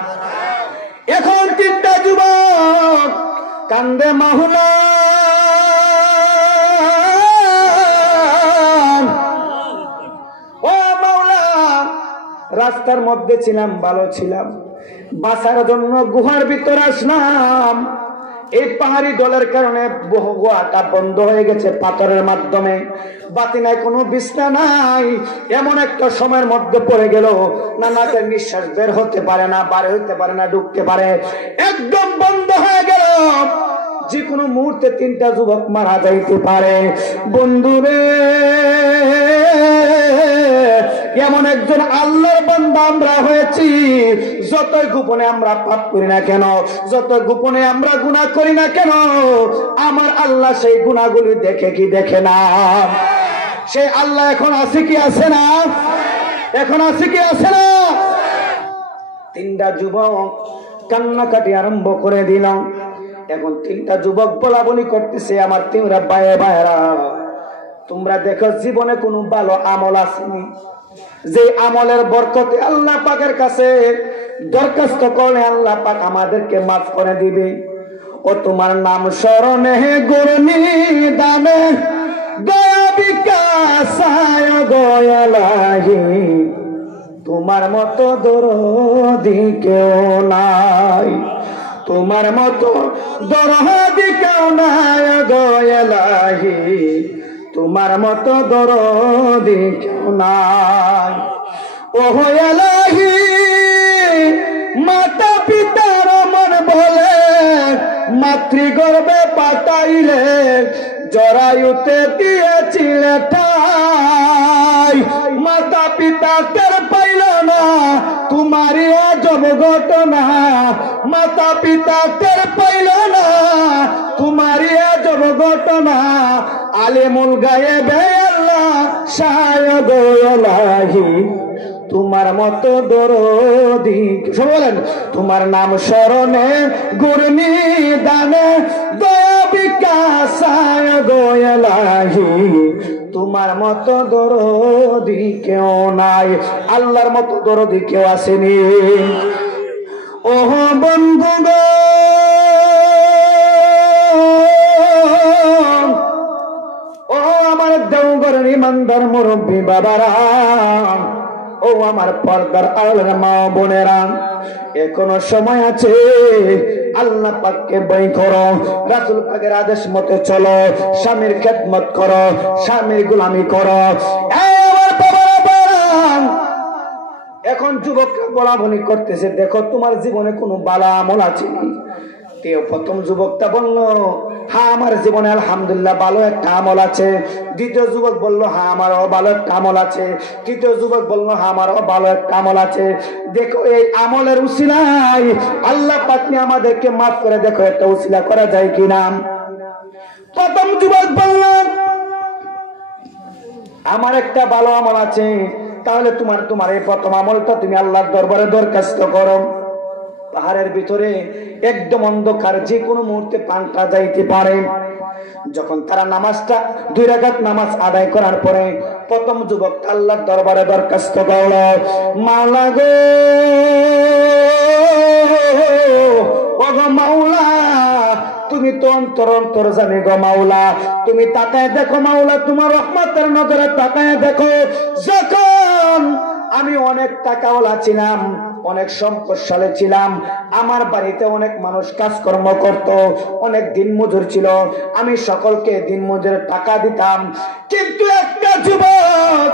এখন 3টা যুবক কান্দে মাহুলা, ও মাওলা, রাস্তার মধ্যে ছিলাম, ভালো ছিলাম, বাঁচার জন্য গুহার ভিতরে আসলাম। এই পাহাড়ি দলের কারণে গুহাটা বন্ধ হয়ে গেছে পাথরের মাধ্যমে, বাতি নাই, কোনো বিছনা নাই। এমন একটা সময়ের মধ্যে পড়ে গেল না, নাকের নিঃশ্বাস বের হতে পারে না, বার হইতে পারে না, ঢুকতে পারে, একদম বন্ধ হয়ে গেল। যে কোনো মুহূর্তে 3টা যুবক মারা যাইতে পারে। বন্ধুরে, এমন একজন আল্লাহর বান্দা আমরা হয়েছি, যতই গোপনে আমরা পাপ করি না কেন, যত গোপনে আমরা গুনাহ করি না কেন, আমার আল্লাহ সেই গুনাহগুলি দেখে কি দেখে না? সেই আল্লাহ এখন আছে কি আছে না? এখন আছে কি আছে না? 3টা যুবক কান্নাকাটি আরম্ভ করে দিলাম। এখন 3টা যুবক বলা বলি করতেছে, আমার 3টা ভাইয়েরা, তোমরা দেখো জীবনে কোনো ভালো আমল আসেনি, যে আমলের বরকতে আল্লাহ পাকের কাছে দরখাস্ত করলে আল্লাহ পাক আমাদেরকে মাফ করে দিবে। ও তোমার নাম স্মরণে গুরনি দানে দয়া বিকাশায় গয়ালাহি, তোমার মতো দরদি কেউ নাই, তোমার মতো দরদি কেউ নাই গয়ালাহি, তোমার মতো দরদি কেউ নাই। ও এলাহি, মাতা পিতার মন বলে মাতৃগর্ভে পাঠাইলে, জরায়ুতে দিয়েছিলে ঠাই, মাতা পিতা টের পাইল না তোমারই আজব ঘটনা, মাতা পিতা টের পাইল না তোমার আজব ঘটনা আলিমুল গায়েবে আল্লাহ শায়দ ইলাহি তোমার মতো দরদি সব বলেন তোমার নাম স্মরণে গুরনি দানে দয়া বিকাশ শায়দ ইলাহি তোমার মতো দরদি কেউ নাই আল্লাহর মতো দরদি কেউ আসেনি ওহ বন্ধু গো ও আমার দেওঘরের ইমানদার মুরব্বী বাবারা ও আমার পর্দার আড়ালের মা বোনেরা এখনো সময় আছে আল্লাহ পাককে ভয় করো রাসূল পাকের আদেশ মতে চলো স্বামীর খেদমত করো স্বামীর গোলামি করো এখন যুবকরা বলা বলি করতেছে দেখো তোমার জীবনে কোনো বালা আমল আছে প্রথম যুবকটা বলল হ্যাঁ আমার জীবনে আলহামদুলিল্লাহ ভালো একটা আমল আছে দ্বিতীয় যুবক বলল হ্যাঁ আমারও ভালো একটা আমল আছে তৃতীয় যুবক বলল হ্যাঁ আমারও ভালো একটা আমল আছে দেখো এই আমলের উসিলায় আল্লাহ পাক আমাদেরকে মাফ করে দেখো একটা উসিলা করা যায় কিনা প্রথম যুবক বলল আমার একটা ভালো আমল আছে তাহলে তোমার এই প্রথম আমলটা তুমি আল্লাহর দরবারে দরখাস্ত করো পাহাড়ের ভিতরে একদম অন্ধকার যে কোনো মুহূর্তে পান্তা যাইতে পারে যখন তারা নামাজটা 2 রাকাত নামাজ আদায় করার পরে প্রথম যুবক আল্লাহর দরবারে দরখাস্ত করল মাওলা গো ওগো মাওলা তুমি তো অন্তর জানি গো মাওলা তুমি তাকায় দেখো মাওলা তোমার রহমতের নজরে তাকায় দেখো যখন আমি অনেক টাকাওয়ালা ছিলাম অনেক সম্পদশালী ছিলাম আমার বাড়িতে অনেক মানুষ কাজকর্ম করত অনেক দিনমজুর ছিল আমি সকলকে দিনমজুরের টাকা দিতাম কিন্তু একটা যুবক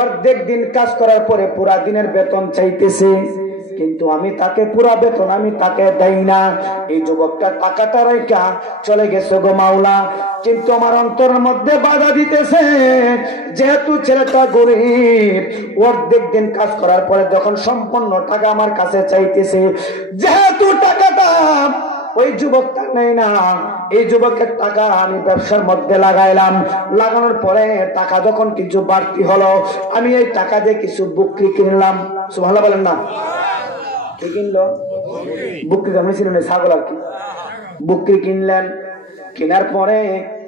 অর্ধেক দিন কাজ করার পরে পুরা দিনের বেতন চাইতেছে কিন্তু আমি তাকে পুরা বেতন আমি তাকে দেই না এই যুবকটা টাকাটা রাইখা চলে গেছে গো মাওলা কিন্তু আমার অন্তরের মধ্যে বাধা দিতেছে যেহেতু ছেলেটা গরিব অর্ধেক দিন কাজ করার পরে যখন সম্পূর্ণ টাকা আমার কাছে চাইতেছে যেহেতু টাকাটা ওই যুবকটা নেই না এই যুবকের টাকা আমি ব্যবসার মধ্যে লাগাইলাম লাগানোর পরে টাকা যখন কিছু বাড়তি হলো আমি এই টাকা দিয়ে কিছু বকরি কিনলাম সুবহানাল্লাহ বলেন না কি কিনলো বকরি আমি ছিলেন ছাগল আর কি বকরি কিনলেন কেনার পরে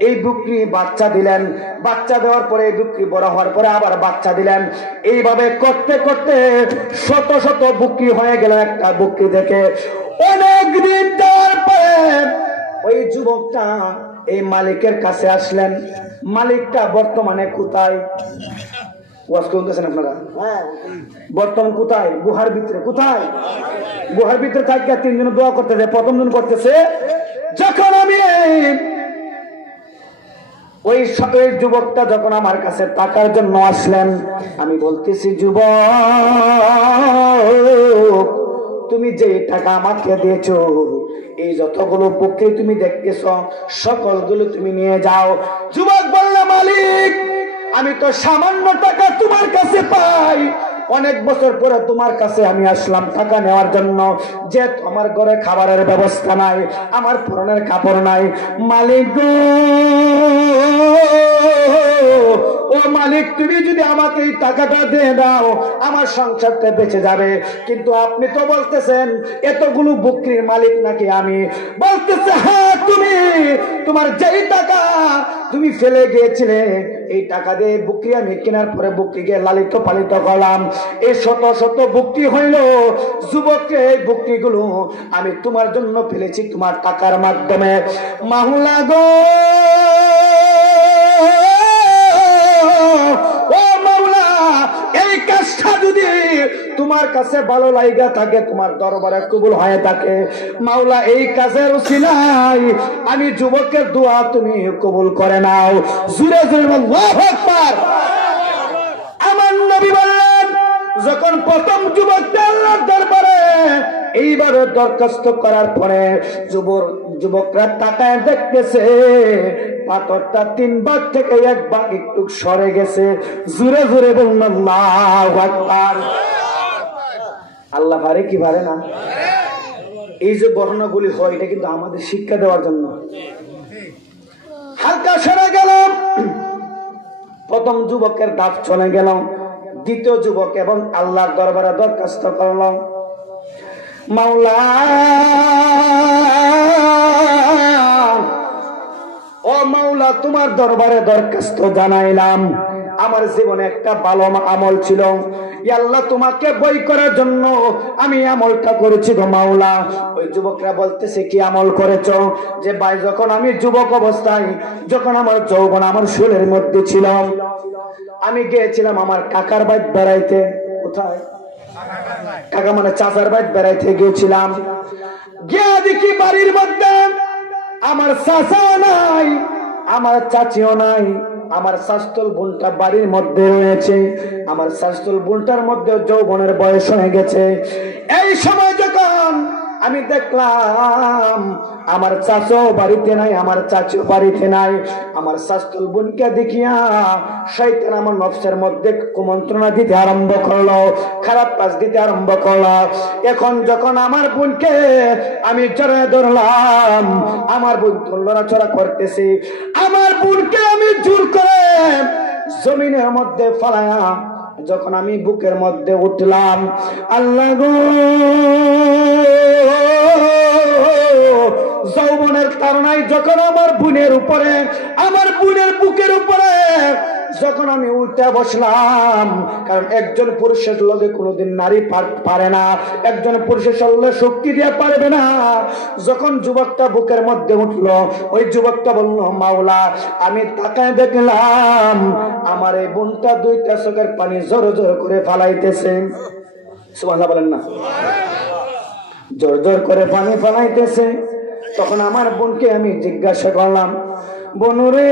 এই বকরি বাচ্চা দিলেন বাচ্চা দেওয়ার পরে এই বকরি বড় হওয়ার পরে আবার বাচ্চা দিলেন এইভাবে করতে করতে শত শত বকরি হয়ে গেল একটা বকরি থেকে অনেক দিন যাওয়ার পরে ওই যুবকটা এই মালিকের কাছে আসলেন মালিকটা বর্তমানে কোথায় ওয়াজ করতেছেন আপনারা বর্তমান কোথায় গুহার ভিতরে কোথায় গুহার ভিতরে থাকে 3 জন দোয়া করতেছে প্রথম জন করতেছে যখন আমি ওই যুবকটা যখন আমার কাছে টাকার জন্য আসলেন আমি বলতেছি যুবক তুমি যে টাকা আমাকে দিয়েছো এই যতগুলো বকরি তুমি দেখতেছ সকলগুলো তুমি নিয়ে যাও যুবক বলল মালিক আমি তো সামান্য টাকা তোমার কাছে পাই অনেক বছর পরে তোমার কাছে আমি আসলাম টাকা নেওয়ার জন্য যে আমার ঘরে খাবারের ব্যবস্থা নাই আমার পরনের কাপড় নাই মালিক গো ও মালিক তুমি যদি আমাকে এই টাকাটা দিয়ে দাও আমার সংসারটা বেঁচে যাবে কিন্তু আপনি তো বলতেছেন এতগুলো বকরির মালিক নাকি আমি বলতেছে হ্যাঁ তুমি তোমার যেই টাকা তুমি ফেলে গিয়েছিলে এই টাকা দিয়ে বকরি আমি কেনার পরে বকরিকে লালিত পালিত করলাম এই শত শত বকরি হইল যুবককে এই বকরিগুলো আমি তোমার জন্য ফেলেছি তোমার টাকার মাধ্যমে মাওলা গো ও মাওলা এই কাজটা যদি তোমার কাছে ভালো লাগা থাকে তোমার দরবারে কবুল হয়ে থাকে মাওলা এই কাজের উসিলায় আমি যুবকের দোয়া তুমি কবুল করে নাও জোরে জোরে আল্লাহু আকবার আমার নবী বললেন যখন প্রথম যুবকটা আল্লাহর দরবারে এইবারে দরখাস্ত করার পরে যুবকরা তাকায় দেখতেছে পাথরটা 3 ভাগ থেকে 1 ভাগ একটু সরে গেছে জোরে জোরে বলুন আল্লাহু আকবার আল্লাহ পারে কি পারে না? এই যে বর্ণনাগুলি হয় এটা কিন্তু আমাদের শিক্ষা দেওয়ার জন্য। হালকা সরে গেল, প্রথম যুবকের দাঁত চলে গেল, দ্বিতীয় যুবক এবং আল্লাহর দরবারে দরখাস্ত করল, মাওলা ও মাওলা, তোমার দরবারে দরখাস্ত জানাইলাম, আমার জীবনে একটা ভালো আমল ছিল, আল্লাহ তোমাকে বই করার জন্য আমি আমলটা করেছি গো মাওলা। ওই যুবকরা বলতেছে কি আমল করেছ? যে ভাই, যখন আমি যুবক অবস্থায়, যখন আমার যৌবন আমার শরীরের মধ্যে ছিল, আমি গিয়েছিলাম আমার কাকার বাড়ি বেড়াইতে। কোথায়? কাকা মানে চাচার বাড়ি বেড়াইতে গিয়েছিলাম। গিয়ে দেখি বাড়ির মধ্যে আমার চাচাও নাই, আমার চাচিও নাই, আমার শাস্তল বোনটা বাড়ির মধ্যে রয়েছে। আমার শাস্তল বোনটার মধ্যে যৌবনের বয়স হয়ে গেছে। এই সময় যখন আমি দেখলাম আমার চাচা বাড়িতে নাই, আমার চাচু বাড়িতে নাই, আমার শাস্তল বোনকে দেখিয়া শয়তান আমার নফসের মধ্যে কুমন্ত্রণা দিতে আরম্ভ করলো, খারাপ কাজ দিতে আরম্ভ করলো। এখন যখন আমার বোনকে আমি জড়ায় ধরলাম, আমার বোন লড়াচড়া করতেছি, আমার বোনকে আমি জোর করে জমিনের মধ্যে ফেলায়া যখন আমি বুকের মধ্যে উঠলাম, আল্লাহ গো, যৌবনের তাড়নায় যখন আমার বোনের উপরে, আমার বোনের বুকের উপরে যখন আমি উল্টা বসলাম, কারণ একজন পুরুষের লগে কোনোদিন নারী পারে না, একজন পুরুষের শরীরে শক্তি দিয়ে পারবে না। যখন যুবকটা বুকের মধ্যে উঠলো, ওই যুবকটা বলল, মাওলা, আমি তাকায় দেখলাম আমার এই বোনটা দুইটা চোখের পানি জোর জোর করে ফালাইতেছে। সুবহানাল্লাহ বলেন না? জোর জোর করে পানি ফালাইতেছে। তখন আমার বোনকে আমি জিজ্ঞাসা করলাম, বনুরে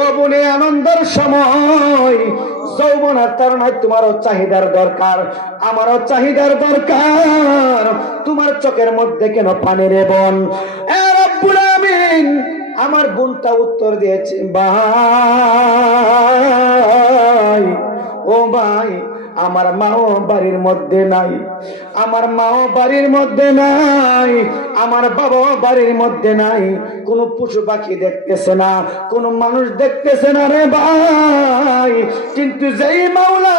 ও বোনে, আনন্দের সময় যৌবনের তাড়নায় তোমারও চাহিদার দরকার, আমারও চাহিদার দরকার, তোমার চোখের মধ্যে কেন পানি রে বোন? এ রব্বুল আমিন, আমার বোনটা উত্তর দিয়েছে, ভাই ও ভাই, আমার মাও বাড়ির মধ্যে নাই, আমার মাও বাড়ির মধ্যে নাই, আমার বাবাও বাড়ির মধ্যে নাই, কোন পশু পাখি দেখতেছে না, কোন মানুষ দেখতেছে না রে ভাই, কিন্তু যেই মাওলা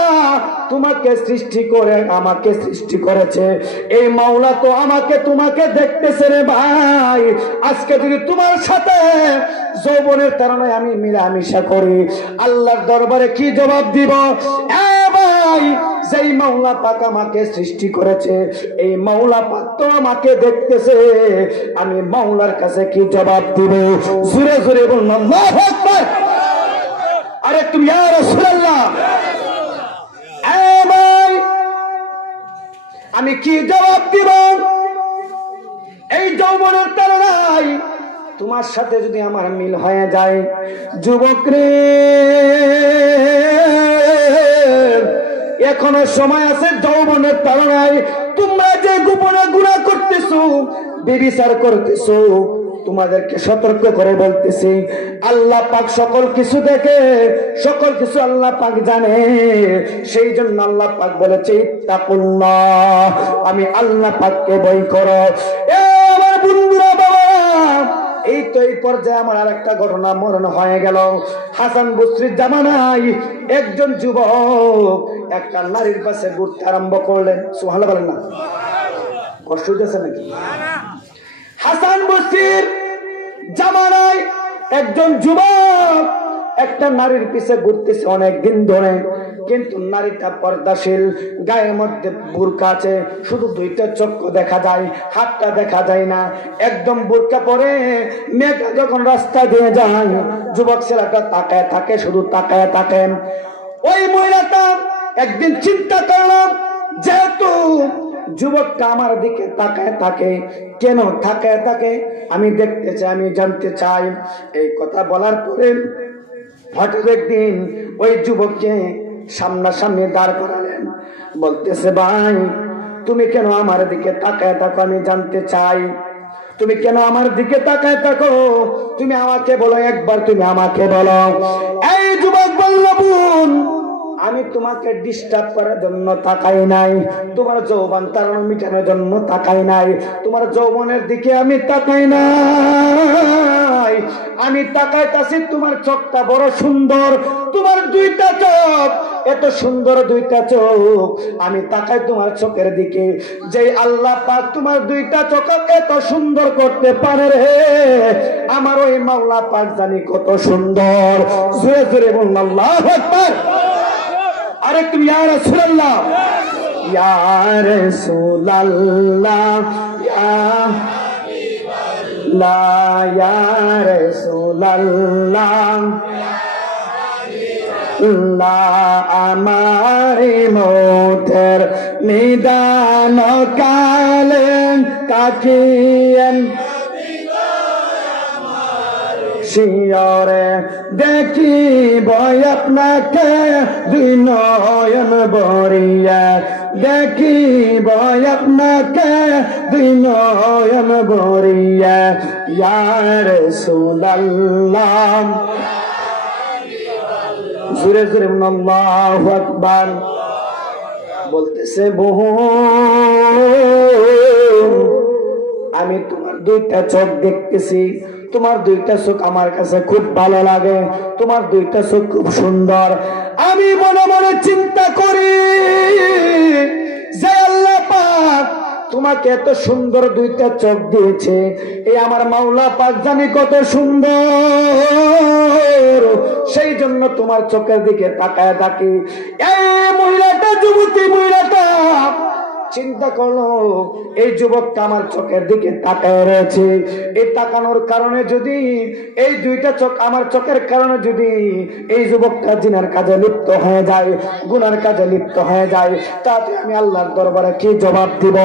তোমাকে সৃষ্টি করে আমাকে সৃষ্টি করেছে, এই মাওলা তো আমাকে তোমাকে দেখতেছে রে ভাই। আজকে যদি তোমার সাথে যৌবনের তাড়নায় আমি মিলামিশা করি, আল্লাহর দরবারে কি জবাব দিব? যেই মাওলা পাক আমাকে সৃষ্টি করেছে, এই মাওলা পাক তো আমাকে দেখতেছে, আমি মাওলার কাছে কি জবাব দিব? জোরে জোরে বলুন আল্লাহু আকবার। আরে তুমি ইয়া রাসূলুল্লাহ, আমি কি জবাব দিব? এই যৌবনের তাড়নায় তোমার সাথে যদি আমার মিল হয়ে যায়, যুবক রে, এখনো সময় আছে। যৌবনের তাড়নায় তোমরা যে গোপনে গুনাহ করতেছো, ব্যভিচার করতেছো, তোমাদেরকে সতর্ক করে বলতেছি, আল্লাহ পাক সকল কিছু দেখে, সকল কিছু আল্লাহ পাক জানে। সেই জন্য আল্লাহ পাক বলেছে, ইত্তাকুল্লাহ, আমি আল্লাহ পাককে ভয় করো। এ আমার বন্ধুরা, বাবা, এই তো এই পর্যায়ে আমার আরেকটা ঘটনা মরণ হয়ে গেল। হাসান বসরির জামানায় একজন যুবক একটা নারীর পাশে ঘুরতে আরম্ভ করলেন। সুবহানাল্লাহ বলেন না? কষ্ট হইতেছে নাকি? হাসান বসরির জামানায় একজন যুবক একটা নারীর পিছে ঘুরতেছে অনেক দিন ধরে, কিন্তু নারীটা পর্দাশীল, গায়ের মধ্যে বোরকা আছে, শুধু দুইটা চক্ষু দেখা যায়, হাতটা দেখা যায় না, একদম বোরকা পরে মেয়েটা যখন রাস্তা দিয়ে যায়, যুবক ছেলেটা তাকায় থাকে, শুধু তাকায় থাকেন। ওই মহিলাটা একদিন চিন্তা করলাম, যেহেতু যুবকটা আমার দিকে তাকায় থাকে, কেন তাকায় থাকে আমি দেখতে চাই, আমি জানতে চাই। এই কথা বলার পরে হঠাৎ একদিন ওই যুবককে সামনাসামনি দাঁড় করালেন, বলতেছে, ভাই তুমি কেন আমার দিকে তাকায় থাকো, আমি জানতে চাই, তুমি কেন আমার দিকে তাকায় থাকো, তুমি আমাকে বলো, একবার তুমি আমাকে বলো। এই যুবক বলল, বোন আমি তোমাকে ডিস্টার্ব করার জন্য তাকাই নাই, তোমার যৌবন তাড়ানো মিটানোর জন্য তাকাই নাই, তোমার যৌবনের দিকে আমি তাকাই নাই, আমি তাকাইতাছি তোমার চোখটা বড় সুন্দর, তোমার দুইটা চোখ এত সুন্দর দুইটা চোখ, আমি তাকাই তোমার চোখের দিকে। যে আল্লাহ পাক তোমার দুইটা চোখ এত সুন্দর করতে পারে রে, আমার ওই মাওলা পাক জানি কত সুন্দর। জোরে জোরে বলুন আল্লাহু আকবার। আরে তুমি ইয়া রাসূলুল্লাহ, ইয়া রাসূলুল্লাহ, ইয়া হাবিবাল্লাহ, ইয়া রাসূলুল্লাহ, আমার মৌতের নিদান কালে কাকিয়েন শিয়রে দেখিব আপনাকে দুই নয়ন ভরিয়া, দেখিব আপনাকে দুই নয়ন ভরিয়া, ইয়া রাসূলুল্লাহ। জোরে জোরে আল্লাহু আকবার। বলতেছে বহু আমি তোমার দুইটা চোখ দেখতেছি, তোমার দুইটা চোখ আমার কাছে খুব ভালো লাগে, তোমার দুইটা চোখ খুব সুন্দর। আমি মনে মনে চিন্তা করি যে আল্লাহ পাক তোমাকে এত সুন্দর দুইটা চোখ দিয়েছে, এই আমার মাওলা পাক জানি কত সুন্দর, সেই জন্য তোমার চোখের দিকে তাকায় থাকি। এই মহিলাটা, যুবতী মহিলাটা চিন্তা করলো এই যুবকটা আমার চোখের দিকে তাকায় রয়েছে, এই তাকানোর কারণে যদি এই দুইটা চোখ আমার চোখের কারণে যদি এই যুবকটা জিনার কাজে লিপ্ত হয়ে যায়, গুনার কাজে লিপ্ত হয়ে যায়, তাতে আমি আল্লাহর দরবারে কি জবাব দিব?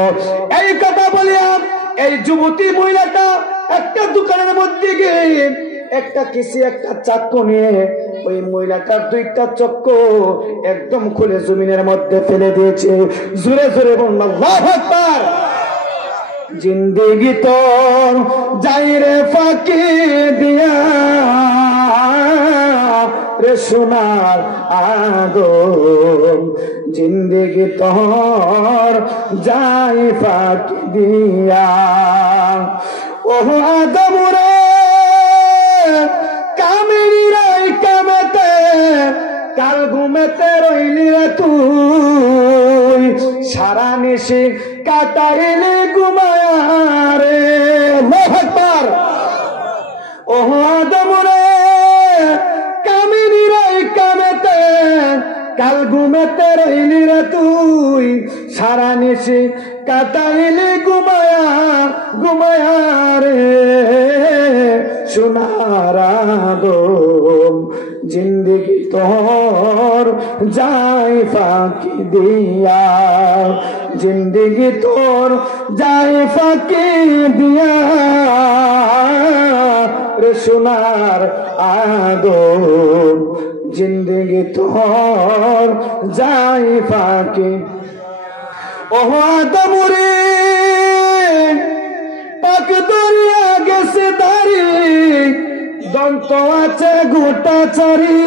এই কথা বলিয়া এই যুবতী মহিলাটা একটা দোকানের মধ্যে গিয়ে একটা চাকু নিয়ে ওই মহিলাটার দুইটা চক্ষু একদম খুলে জমিনের মধ্যে ফেলে দিয়েছে। জোরে জোরে বলুন আল্লাহু আকবার। জিন্দেগি তোর যাই রে ফাঁকি দিয়া রে সোনার আগুন, জিন্দেগি তোর যাই ফাঁকি দিয়া। ও আদম রে কামেরি রাই কামেতে কাল ঘুমেতে রইলি রে তুই, সারা নিশি কাটাইলি ঘুমায়ারে। আল্লাহু আকবার। ও আদম রে কামেরি রাই কামেতে কাল ঘুমেতে রইলি রে তুই, সারা নিশি কাটাইলি ঘুমায়া ঘুমায়ারে সোনার আদম, জিন্দেগি তোর যাই ফাঁকি দিয়া, জিন্দেগি তোর যাই ফাঁকি দিয়া রে সোনার আদম, জিন্দেগি তোর যাই ফাঁকি। ও আদম রে পাক দরিয়া গেছে দাঁড়ি, দন্ত আছে গোটা চারি,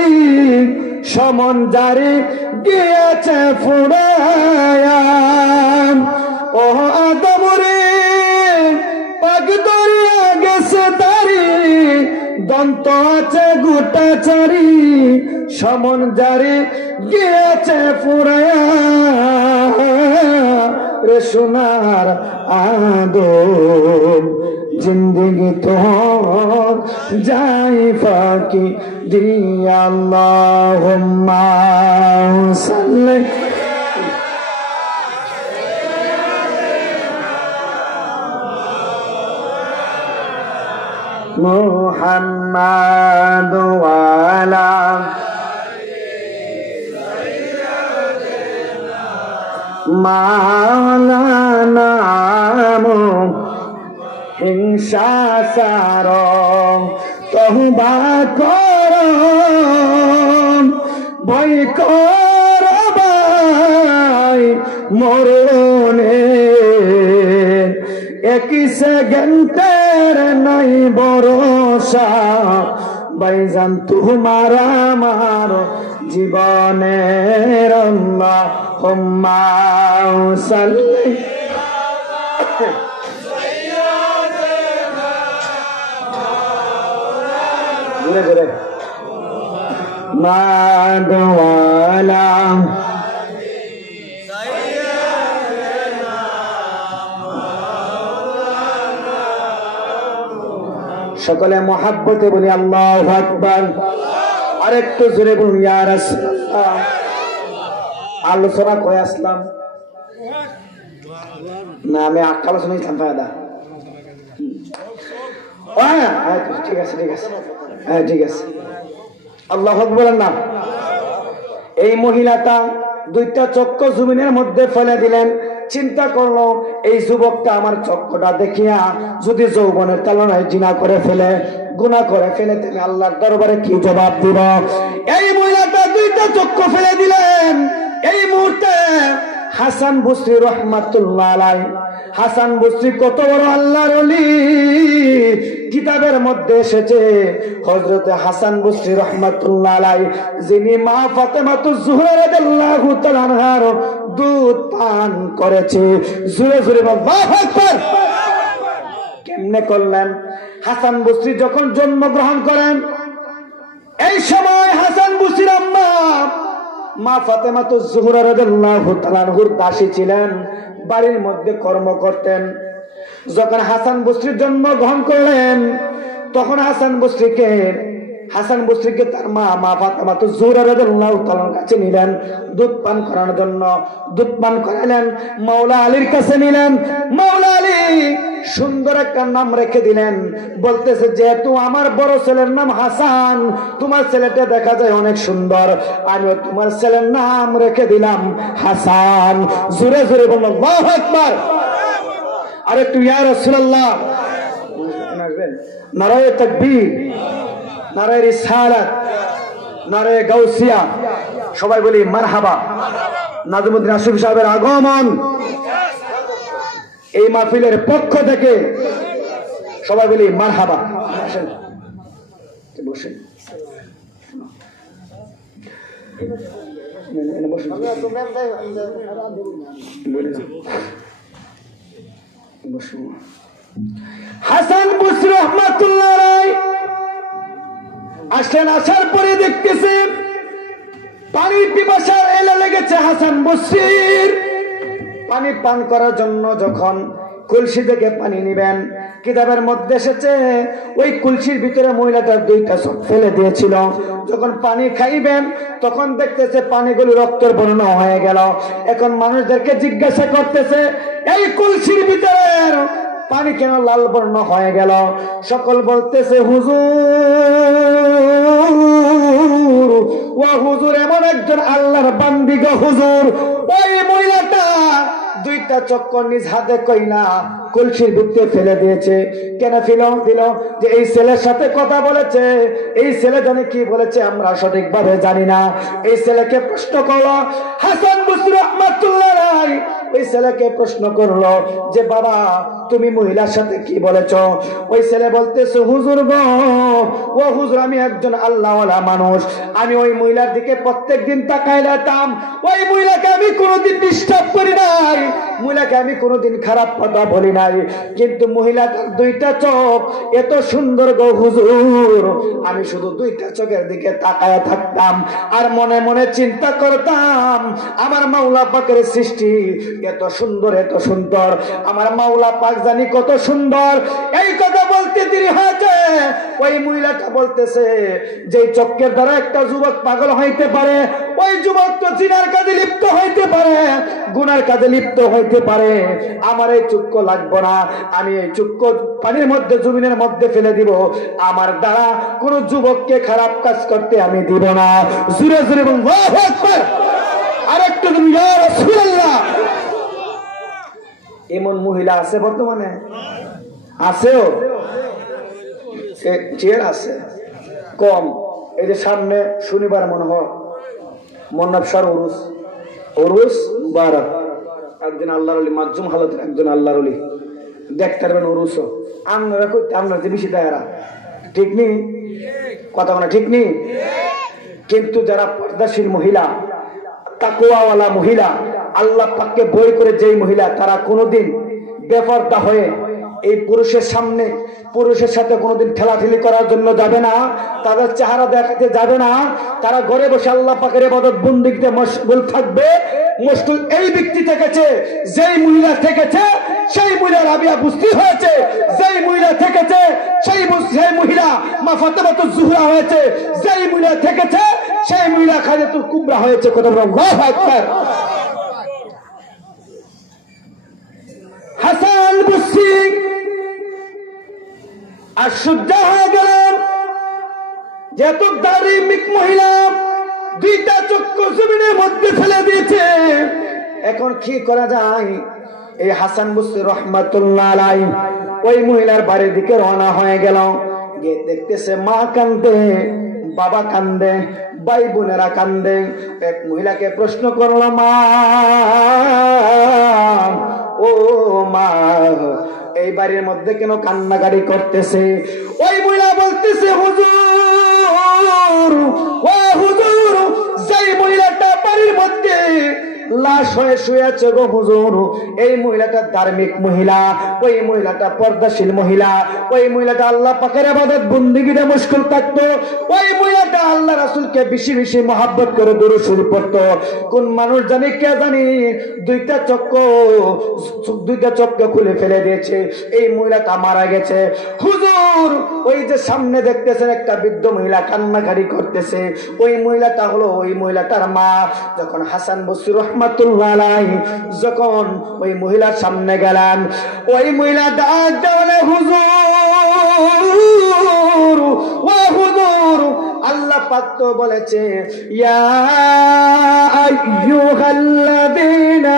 সমন জারি গিয়েছে ফুরায়া। ও আদম রে পাক দরিয়া গেছে দাঁড়ি, দন্ত আছে গোটা চারি, সমন জারি গিয়েছে ফুরায়া রে সোনার আদম, জিন্দেগি তোর যাই ফাঁকি দিয়া। আল্লাহুম্মা সাল্লি মুহাম্মাদ ওয়া আলা মাওলানা হিংসা সার তওবা কর, ভয় কর ভাই মরণে, একই সেকেন্ডের নাই ভরসা, ভাইজান তোমার আমার জীবনের আল্লাহুম্মা সাল্লি ঘুরে ঘুরে মাদওয়ালা সকলে মহাব্বতে বলি আল্লাহু আকবার। আরেকটু জোরে বলুন ইয়া রাসূলুল্লাহ। আলোচনা করে আসলাম না, আমি আলোচনা ইসলাম ফায়দা। ঠিক আছে ঠিক আছে, হ্যাঁ ঠিক আছে। আল্লাহু আকবার না। এই মহিলাটা দুইটা চক্র জমিনের মধ্যে ফেলে দিলেন। চিন্তা করলো এই যুবকটা আমার চক্রটা দেখিয়া যদি যৌবনের তালনায় জিনা করে ফেলে, গুনাহ করে ফেলে, তুমি আল্লাহর দরবারে কি জবাব দিব? এই মহিলাটা দুইটা চক্র ফেলে দিলেন। এই মুহূর্তে হাসান বসরি রহমাতুল্লাহ আলাইহি, হাসান বসরি কত বড় আল্লাহর ওলি, কিতাবের মধ্যে এসেছে হযরতে হাসান বসরি রহমাতুল্লাহ আলাইহি যিনি মা ফাতেমাতুজ জোহরা রাদিয়াল্লাহু তাআলা আনহার দুধ পান করেছে। জোরে জোরে আল্লাহু আকবার। কেমনে করলেন? হাসান বসরি যখন জন্মগ্রহণ করেন, এই সময় হাসান বসরির আম্মা মা ফাতেমাতুজ জোহরা রাদিয়াল্লাহু তাআলা আনহার দাসী ছিলেন, বাড়ির মধ্যে কর্ম করতেন। যখন হাসান বসরি জন্মগ্রহণ করলেন, তখন হাসান বসরিকে তার মা ফাতেমাতুজ জোহরা রাদিয়াল্লাহু তাআলার কাছে নিলেন দুধ পান করার জন্য। দুধ পান করালেন, মাওলা আলীর কাছে নিলেন। মাওলা আলী সুন্দর একটা নাম রেখে দিলেন। বলতেছে, যেহেতু আমার বড় ছেলের নাম হাসান, তোমার ছেলেটা দেখা যায় অনেক সুন্দর, আমিও তোমার ছেলের নাম রেখে দিলাম হাসান। জোরে জোরে বলল আল্লাহু আকবার। আর একটু ইয়া রাসূলুল্লাহ আসবেন। নারায়ে তাকবীর, নারায়ে রিসালাত, নারায়ে গাউসিয়া, সবাই বলি মারহাবা। নাজমুদ্দিন আসিফ সাহেবের আগমন এই মাহফিলের পক্ষ থেকে সবাই বলি মারহাবা। আসেন বসেন, হাসান বসরি রহমাতুল্লাহ আলাইহি আসেন। আসার পরে দেখতেছে পানির পিপাসা এলে লেগেছে হাসান বসরির। পানি পান করার জন্য যখন কলসি থেকে পানি নিবেন, কিতাবের মধ্যে এসেছে ওই কলসির ভিতরে মহিলাটার দুইটা চোখ ফেলে দিয়েছিল। যখন পানি খাইবেন তখন দেখতেছে পানিগুলো রক্তের বর্ণ হয়ে গেল। এখন মানুষদেরকে জিজ্ঞাসা করতেছে, এই কলসির ভিতরে পানি কেন লাল বর্ণ হয়ে গেল? সকল বলতেছে, হুজুর, ও হুজুর, এমন একজন আল্লাহর বান্দি গো হুজুর। ওই মহিলাটা দুইটা চক্কর নিজ হাতে কইনা কলসির ভিতরে ফেলে দিয়েছে। কেন দিল? যে এই ছেলের সাথে কথা বলেছে, এই ছেলে জানে কি বলেছে আমরা সঠিকভাবে জানি না। এই ছেলেকে প্রশ্ন করলো হাসান বসরি রহমাতুল্লাহ আলাইহি, ওই ছেলেকে প্রশ্ন করলো যে বাবা তুমি মহিলার সাথে কি বলেছো? ওই ছেলে বলতেছে, হুজুর গো, ও হুজুর, আমি একজন আল্লাহওয়ালা মানুষ, আমি ওই মহিলার দিকে প্রত্যেকদিন তাকায় রাখতাম। ওই মহিলাকে আমি কোনোদিন ডিস্টার্ব করি নাই, মহিলাকে আমি কোনোদিন খারাপ কথা বলি নাই, কিন্তু মহিলাটার দুইটা চোখ এত সুন্দর গো হুজুর, আমি শুধু দুইটা চোখের দিকে তাকায় থাকতাম আর মনে মনে চিন্তা করতাম আমার মাওলা পাকের সৃষ্টি এত সুন্দর, এত সুন্দর, আমার মাওলা পাক জানি কত সুন্দর। এই কথা বলতে দেরি হয়েছে। ওই মহিলাটা বলতেছে, যে চক্রের দ্বারা একটা যুবক পাগল হইতে পারে, ওই যুবক তো জিনার কাজে লিপ্ত হইতে পারে, গুনার কাজে লিপ্ত হইতে পারে। আমার এই চক্ষু লাগবে না, আমি এই চক্ষু পানির মধ্যে, জমিনের মধ্যে ফেলে দিব। আমার দ্বারা কোন যুবককে খারাপ কাজ করতে আমি দিব না। জোরে জোরে বলুন আল্লাহু আকবার। আরেকটু ইয়া রাসূলুল্লাহ। এমন মহিলা আছে বর্তমানে? আছেও, চেয়ার আছে কম। এই যে সামনে শনিবার মনে হয় মন্নাবসার ওরুস মুবারক, একজন আল্লাহর ওলি, মাজুম হালতের একজন আল্লাহর ওলি, দেখতে পারবেন ওরুসও। আপনারা করতে আপনার যে বেশি দেয়রা ঠিক নেই, কথা বলা ঠিক নেই। কিন্তু যারা পর্দাশীল মহিলা, তাকওয়াওয়ালা মহিলা, আল্লাহ পাককে ভয় করে যেই মহিলা, তারা কোনোদিন বেপরদা হয়ে এই পুরুষের সামনে পুরুষের সাথে কোনোদিন ঠেলাঠেলি করার জন্য যাবে না, তাদের চেহারা দেখাতে যাবে না, তারা ঘরে বসে আল্লাহ পাকের ইবাদত বন্দেগীতে মশগুল থাকবে। মুশকিল এই ব্যক্তি থেকেছে, যেই মহিলা থেকেছে সেই মহিলা রাবিয়া বুস্তি হয়েছে, যেই মহিলা থেকেছে সেই মহিলা মা ফাতেমাতুজ জোহরা হয়েছে, যেই মহিলা থেকেছে সেই মহিলা খাদিজাতুল কুবরা হয়েছে। কথা বলুন আল্লাহু আকবার। হাসান বসরি আর সুজ্জা হয়ে গেলেন, যেহেতু ধার্মিক মহিলা, দুইটা চক্ষু জমিনের মধ্যে ফেলে দিয়েছে। এখন কি করা যায়? এই হাসান বসরি রহমাতুল্লাহ আলাইহি ওই মহিলার বাড়ির দিকে রওনা হয়ে গেল। গিয়ে দেখতেছে মা কান্দে, বাবা কান্দে, ভাই বোনেরা কান্দে। এক মহিলাকে প্রশ্ন করলো, মা, ও মা, এই বাড়ির মধ্যে কেন কান্নাকাটি করতেছে? ওই মহিলা বলতেছে, হুজুর, ও হুজুর, যেই মহিলাটা বাড়ির মধ্যে লাশ হয়ে শুয়ে আছে গো হুজুর, এই মহিলাটা ধার্মিক মহিলা, ওই মহিলাটা পর্দাশীল মহিলা, ওই মহিলাটা আল্লাহ পাকের ইবাদত বন্দেগীতে মশগুল থাকতো, ওই মহিলাটা আল্লাহ রাসূলকে বেশি বেশি মহব্বত করে দুরূদ শরীফ পড়তো। কোন মানুষ জানি, কে জানি, দুইটা চক্ষু খুলে ফেলে দিয়েছে, এই মহিলাটা মারা গেছে। হুজুর, ওই যে সামনে দেখতেছেন একটা বৃদ্ধ মহিলা কান্নাকাটি করতেছে, ওই মহিলাটা হলো ওই মহিলাটার মা। যখন হাসান বসরি রহমাতুল্লাহ আলাইহি যখন ওই মহিলার সামনে গেলেন, ওই মহিলা ডাক দেওয়া, হুজুর, ও হুজুর, আল্লাহ পাক তো বলেছে, ইয়া আইয়ুহাল্লাযীনা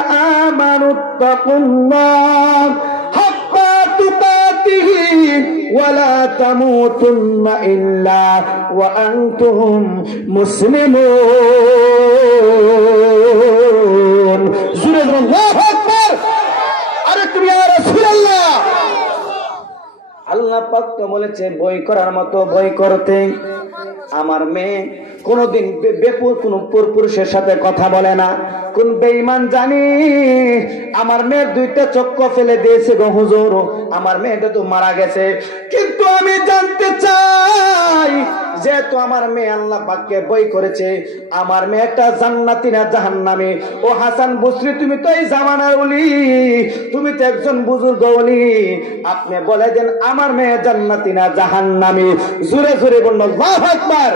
আমানুত্তাকুল্লাহ হাক্কা তুকাতিহি ওয়া লা তামুতুন্না ইল্লা ওয়া আনতুম মুসলিমুন। জোরে বলুন আল্লাহু আকবার। আরে তুমি ইয়া রাসূলুল্লাহ, আল্লাহ পাক তো বলেছে ভয় করার মতো ভয় করতে। আমার মেয়ে কোনদিন কোন পুরুষের সাথে কথা বলে না। কোন বেঈমান জানি আমার মেয়ের দুইটা চক্ষু ফেলে দিয়েছে গো হুজুর, আমার মেয়েটা তো মারা গেছে। কিন্তু আমি জানতে চাই, যেহেতু আমার মেয়ে আল্লাহ পাককে ভয় করেছে, আমার মেয়েটা জান্নাতি না জাহান্নামী? ও হাসান বসরি, তুমি তো এই জামানার ওলি, তুমি তো একজন বুজুর্গ ওলি, আপনি বলে দেন আমার মেয়ে জান্নাতি না জাহান্নামী? জোরে জোরে বলুন আল্লাহু আকবার।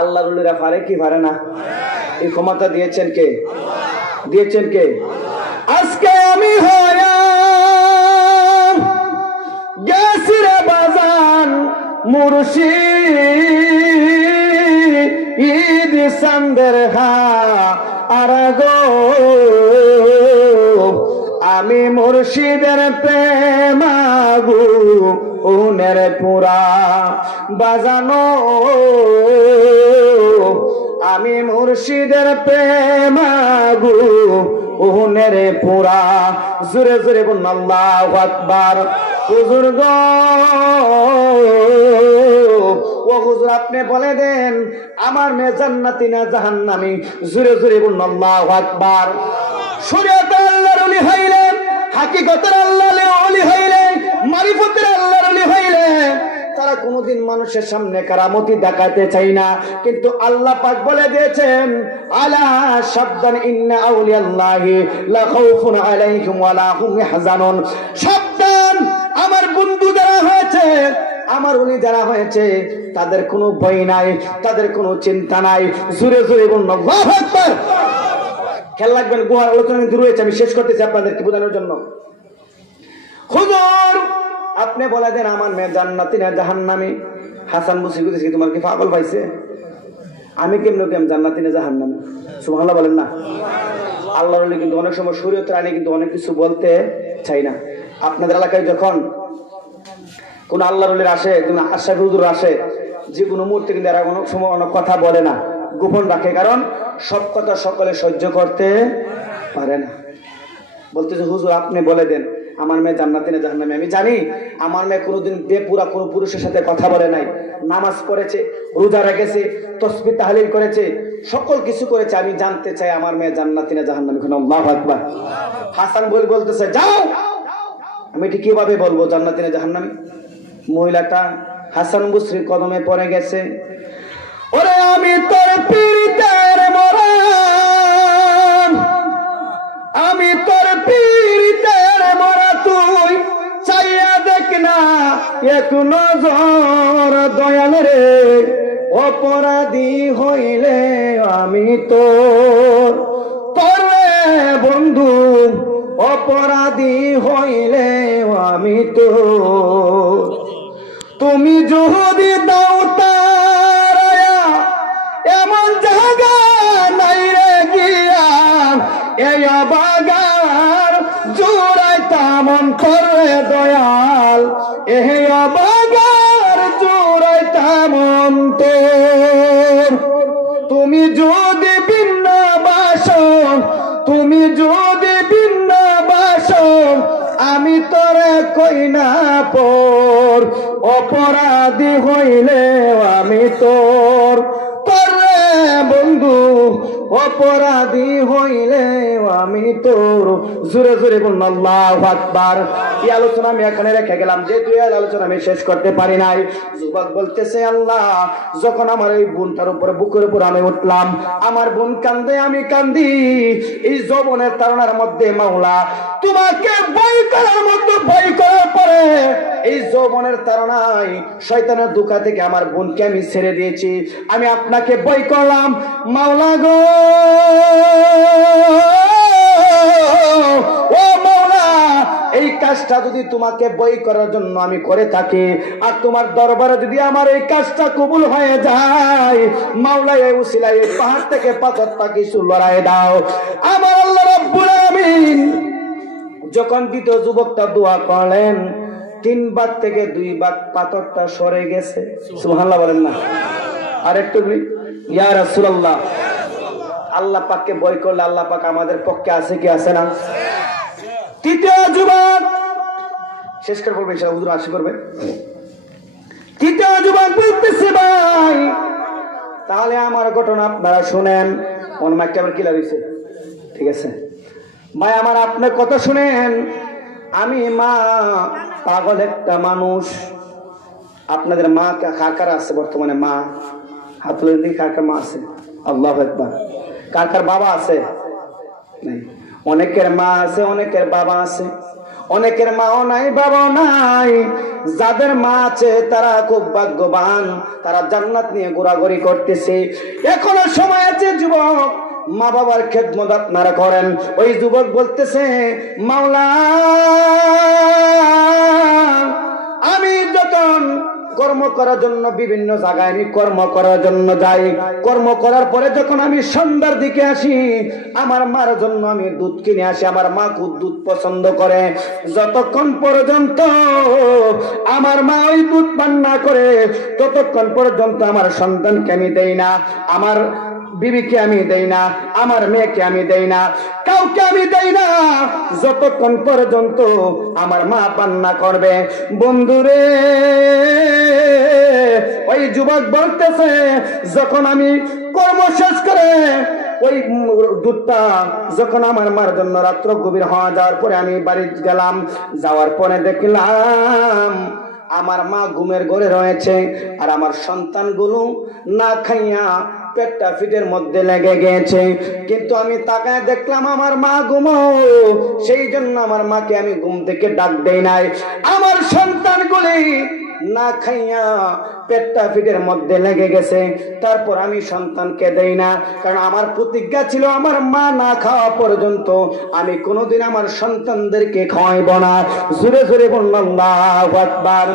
আল্লাহর ওলিরা পারে কি পারে না? এই ক্ষমতা দিয়েছেন কে? দিয়েছেন কে? আজকে আমি হয়া গেছিরে বাজান মুর্শিদ সান্দের হা আরাগো, আমি মুর্শিদের প্রেমাগু উনের পুরা বাজানো, আমি মুর্শিদের প্রেমাগু উনের পুরা। জোরে জোরে বলুন আল্লাহু আকবার। হুজুর গো, ও হুজুর, আপনি বলে দেন আমার মেয়ে জান্নাতি না জাহান্নামী? জোরে জোরে বলুন আল্লাহু আকবার। শরীয়তের আল্লাহর ওলি হইলে, হাকিকতের আল্লাহর ওলি হইলে, মারিফতের আল্লাহর ওলি হইলে তারা কোনোদিন মানুষের সামনে কারামতি দেখাতে চাই না। কিন্তু আল্লাহ পাক বলে দিয়েছেন, আলা সাবধান, ইন্না আউলিয়াল্লাহি লা খাউফুন আলাইহিম ওয়া লা হুম ইয়াহজানুন। সাবধান, আমার বন্ধু যারা হয়েছে, আমার উনি যারা হয়েছে, তাদের কোনো ভয় নাই, তাদের কোনো চিন্তা নাই। জোরে জোরে বলুন আল্লাহু আকবার। খেয়াল রাখবেন, গুহার আলোচনা দূর হয়েছে, আমি শেষ করতেছি আপনাদেরকে বোঝানোর জন্য। হুজুর, আপনি বলে দেন আমার মেয়ে জান্নাতি না জাহান্নামী? হাসান বসরি বলতেছে, তোমার কি পাগল পাইছে? আমি কেমন জান্নাতি না জাহান্নামী? সুবহানাল্লাহ বলেন না। আল্লাহর ওলি কিন্তু অনেক সময় শরীয়তের আইনে কিন্তু অনেক কিছু বলতে চাই না। আপনাদের এলাকায় যখন কোন আল্লাহর ওলির আসে, কোন আশরাফি হুজুর আসে, যে কোনো মুহূর্তে কিন্তু এরা কোনো সময় অনেক কথা বলে না, গোপন রাখে, কারণ সব কথা সকলে সহ্য করতে পারে না। বলতেছে, হুজুর আপনি বলে দেন আমার মেয়ে জান্নাতে না জাহান্নামে? আমি জানি আমার মেয়ে কোনোদিন বেপুরা কোনো পুরুষের সাথে কথা বলে নাই, নামাজ পড়েছে, রোজা রেখেছে, তাসবিহ তাহলিল করেছে, সকল কিছু করেছে। আমি জানতে চাই আমার মেয়ে জান্নাতি না জাহান্নামী। আল্লাহু আকবার। হাসান বলতেছে যাও। আমি এটি কিভাবে বলবো জান্নাতি না জাহান্নামী? মহিলাটা হাসান বসরির কদমে পড়ে গেছে। ওরে আমি তোর পীড়িতের মরা, আমি তোর পীড়িতের মরা, তুই চাইয়া দেখ না এক নজর দয়াল রে, অপরাধী হইলে আমি তোর, তোরে বন্ধু অপরাধী হইলে আমি তোর। তুমি যদি দাও তারায়া এমন জায়গা নাই রে গিয়া, এই বাগার জোড়াইতাম অন্তর রে দয়াল, এই বাগার জোড়াইতাম অন্তর। তুমি যদি ভিন্ন বাসন, তুমি যদি ভিন্ন বাসন, আমি তোরে কই না পর, অপরাধী হইলে আমি তোর, তোরে বন্ধু অপরাধী হইলে আমি তোর। জোরে জোরে বলুন আল্লাহু আকবার। এই আলোচনা আমি এখানে রেখে গেলাম, যেহেতু এই আলোচনা আমি শেষ করতে পারি নাই। যুবক বলতেছে আল্লাহ, যখন আমার এই বোনটার উপরে বুকের উপর আমি উঠলাম, আমার বোন কান্দে, আমি কান্দি, এই যৌবনের তাড়নার মধ্যে মাওলা তোমাকে ভয় করার মতো ভয় করার পরে এই যৌবনের তাড়নায় শয়তানের ধোঁকা থেকে আমার বোনকে আমি ছেড়ে দিয়েছি। আমি আপনাকে ভয় করলাম মাওলা গো, ও মাওলা, এই কাজটা যদি তোমাকে বই করার জন্য আমি করে থাকি, আর তোমার দরবারে যদি আমার এই কাজটা কবুল হয়ে যায়, মাওলা এই উসিলায় এই পাহাড় থেকে পাথরটা কিছু লড়াই দাও। আমার আল্লাহ রাব্বুল আমিন যখন দ্বিতীয় যুবকটা দোয়া করলেন, 3 ভাগ থেকে 2 ভাগ পাথরটা সরে গেছে। সুবহানাল্লাহ বলেন না? আর একটু ইয়া রাসূলুল্লাহ। আল্লাহ পাককে ভয় করলে আল্লাহ পাক আমাদের পক্ষে আছে কি আছে না? তৃতীয় যুবক শেষ করে বলবে, ইনশাআল্লাহ হুজুর আশি করবে। তৃতীয় যুবক বলতেছে ভাই তাহলে আমার ঘটনা আপনারা শুনেন। ওর মাইকটা আবার কি লাগিয়েছে? ঠিক আছে ভাই, আমার আপনার কথা শুনেন। আমি মা পাগল একটা মানুষ। আপনাদের মা কার কার আছে বর্তমানে? মা হাত তুলে দিই, কার কার মা আছে? আল্লাহু আকবার। কার কার বাবা আছে? নাই। অনেকের মা আছে, অনেকের বাবা আছে, অনেকের মাও নাই, বাবাও নাই। যাদের মা আছে তারা খুব ভাগ্যবান, তারা জান্নাত নিয়ে ঘোরাঘুরি করতেছে। এখনো সময় আছে যুবক, মা বাবার খেদমত আপনারা করেন। ওই যুবক বলতেছে মাওলা, আমি যখন কর্ম করার জন্য বিভিন্ন জায়গায় আমি কর্ম করার জন্য যাই, কর্ম করার পরে যখন আমি সন্ধ্যার দিকে আসি, আমার মার জন্য আমি দুধ কিনে আসি। আমার মা খুব দুধ পছন্দ করে। যতক্ষণ পর্যন্ত আমার মা ওই দুধ পান না করে, ততক্ষণ পর্যন্ত আমার সন্তানকে আমি দেই না, আমার বিবিকে আমি দেই না, আমার মেয়েকে আমি দেই না, কাউকে আমি দেই না, যতক্ষণ পর্যন্ত আমার মা পান না করবে। বন্ধুরে, ওই যুবক বলতেছে যখন আমি কর্ম শেষ করে ওই দুধটা যখন আমার মার জন্য রাত্র গভীর হওয়া যাওয়ার পরে আমি বাড়ি গেলাম, যাওয়ার পরে দেখলাম আমার মা ঘুমের ঘরে রয়েছে, আর আমার সন্তানগুলো না খাইয়া পেটটা ফিটের মধ্যে লেগে গেছে। কিন্তু আমি তাকায় দেখলাম আমার মা ঘুমাও, সেই জন্য আমার মাকে আমি ঘুম থেকে ডাক দেই নাই। আমার সন্তানগুলি না খাইয়া পেটটা ফিটের মধ্যে লেগে গেছে, তারপর আমি সন্তানকে দেই না, কারণ আমার প্রতিজ্ঞা ছিল আমার মা না খাওয়া পর্যন্ত আমি কোনোদিন আমার সন্তানদেরকে খাওয়াইব না। জোরে জোরে বলুন আল্লাহু আকবার।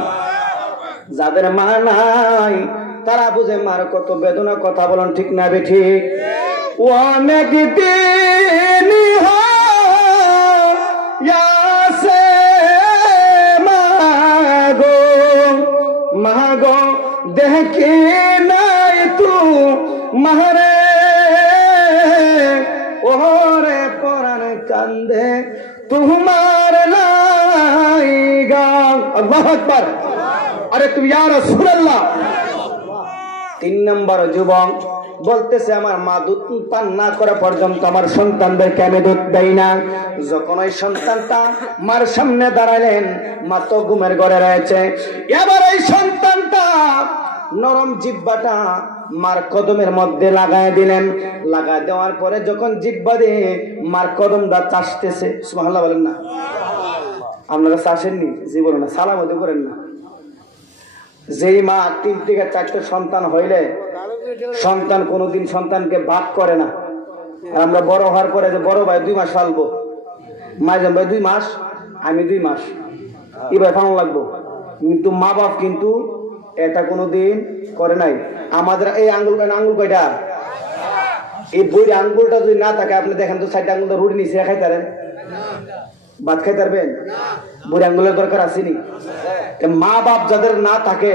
যাদের মা নাই তারা বুঝে মার কত বেদনা। কথা বলুন ঠিক না বেঠিক? অনেক দিন হইছে মাগো, মাগো দেখি নাই তু মারে, ওরে পরাণ কান্দে তোমার जाएगा। अल्लाह अकबर। अरे तुम या রাসূলুল্লাহ। 3 নম্বর যুবক বলতেছে আমার মা দুধ পান না করা পর্যন্ত আমার সন্তানদেরকে আমি দুধ দেই না। যখন ওই সন্তানটা মার সামনে দাঁড়ালেন, মা তো ঘুমের ঘরে রয়েছে। এবার ওই সন্তানটা নরম জিহ্বাটা মার কদমের মধ্যে লাগায় দিলেন। লাগায় দেওয়ার পরে যখন জিহ্বা দিয়ে মার কদমটা চাষতেছে, সুবহানাল্লাহ বলেন না? আপনারা চাষেননি জীবনে না, সালাম হতে করেন না। যেই মা 3 থেকে 4টে সন্তান হইলে সন্তান কোনোদিন সন্তানকে ভাগ করে না। আর আমরা বড় হওয়ার পরে যে বড় ভাই 2 মাস ফালবো, মাইজান ভাই 2 মাস, আমি 2 মাস, এবার ফালানো লাগবো। কিন্তু মা বাপ কিন্তু এটা কোনোদিন করে নাই। আমাদের এই আঙ্গুল কয়টা? এই বই আঙ্গুলটা যদি না থাকে, আপনি দেখেন তো 4টা আঙ্গুলটা রুটি নিচে খাইতারেন, ভাত খাইতে পারবেন? বুড়ি আঙ্গুলের দরকার আসেনি? মা বাপ যাদের না থাকে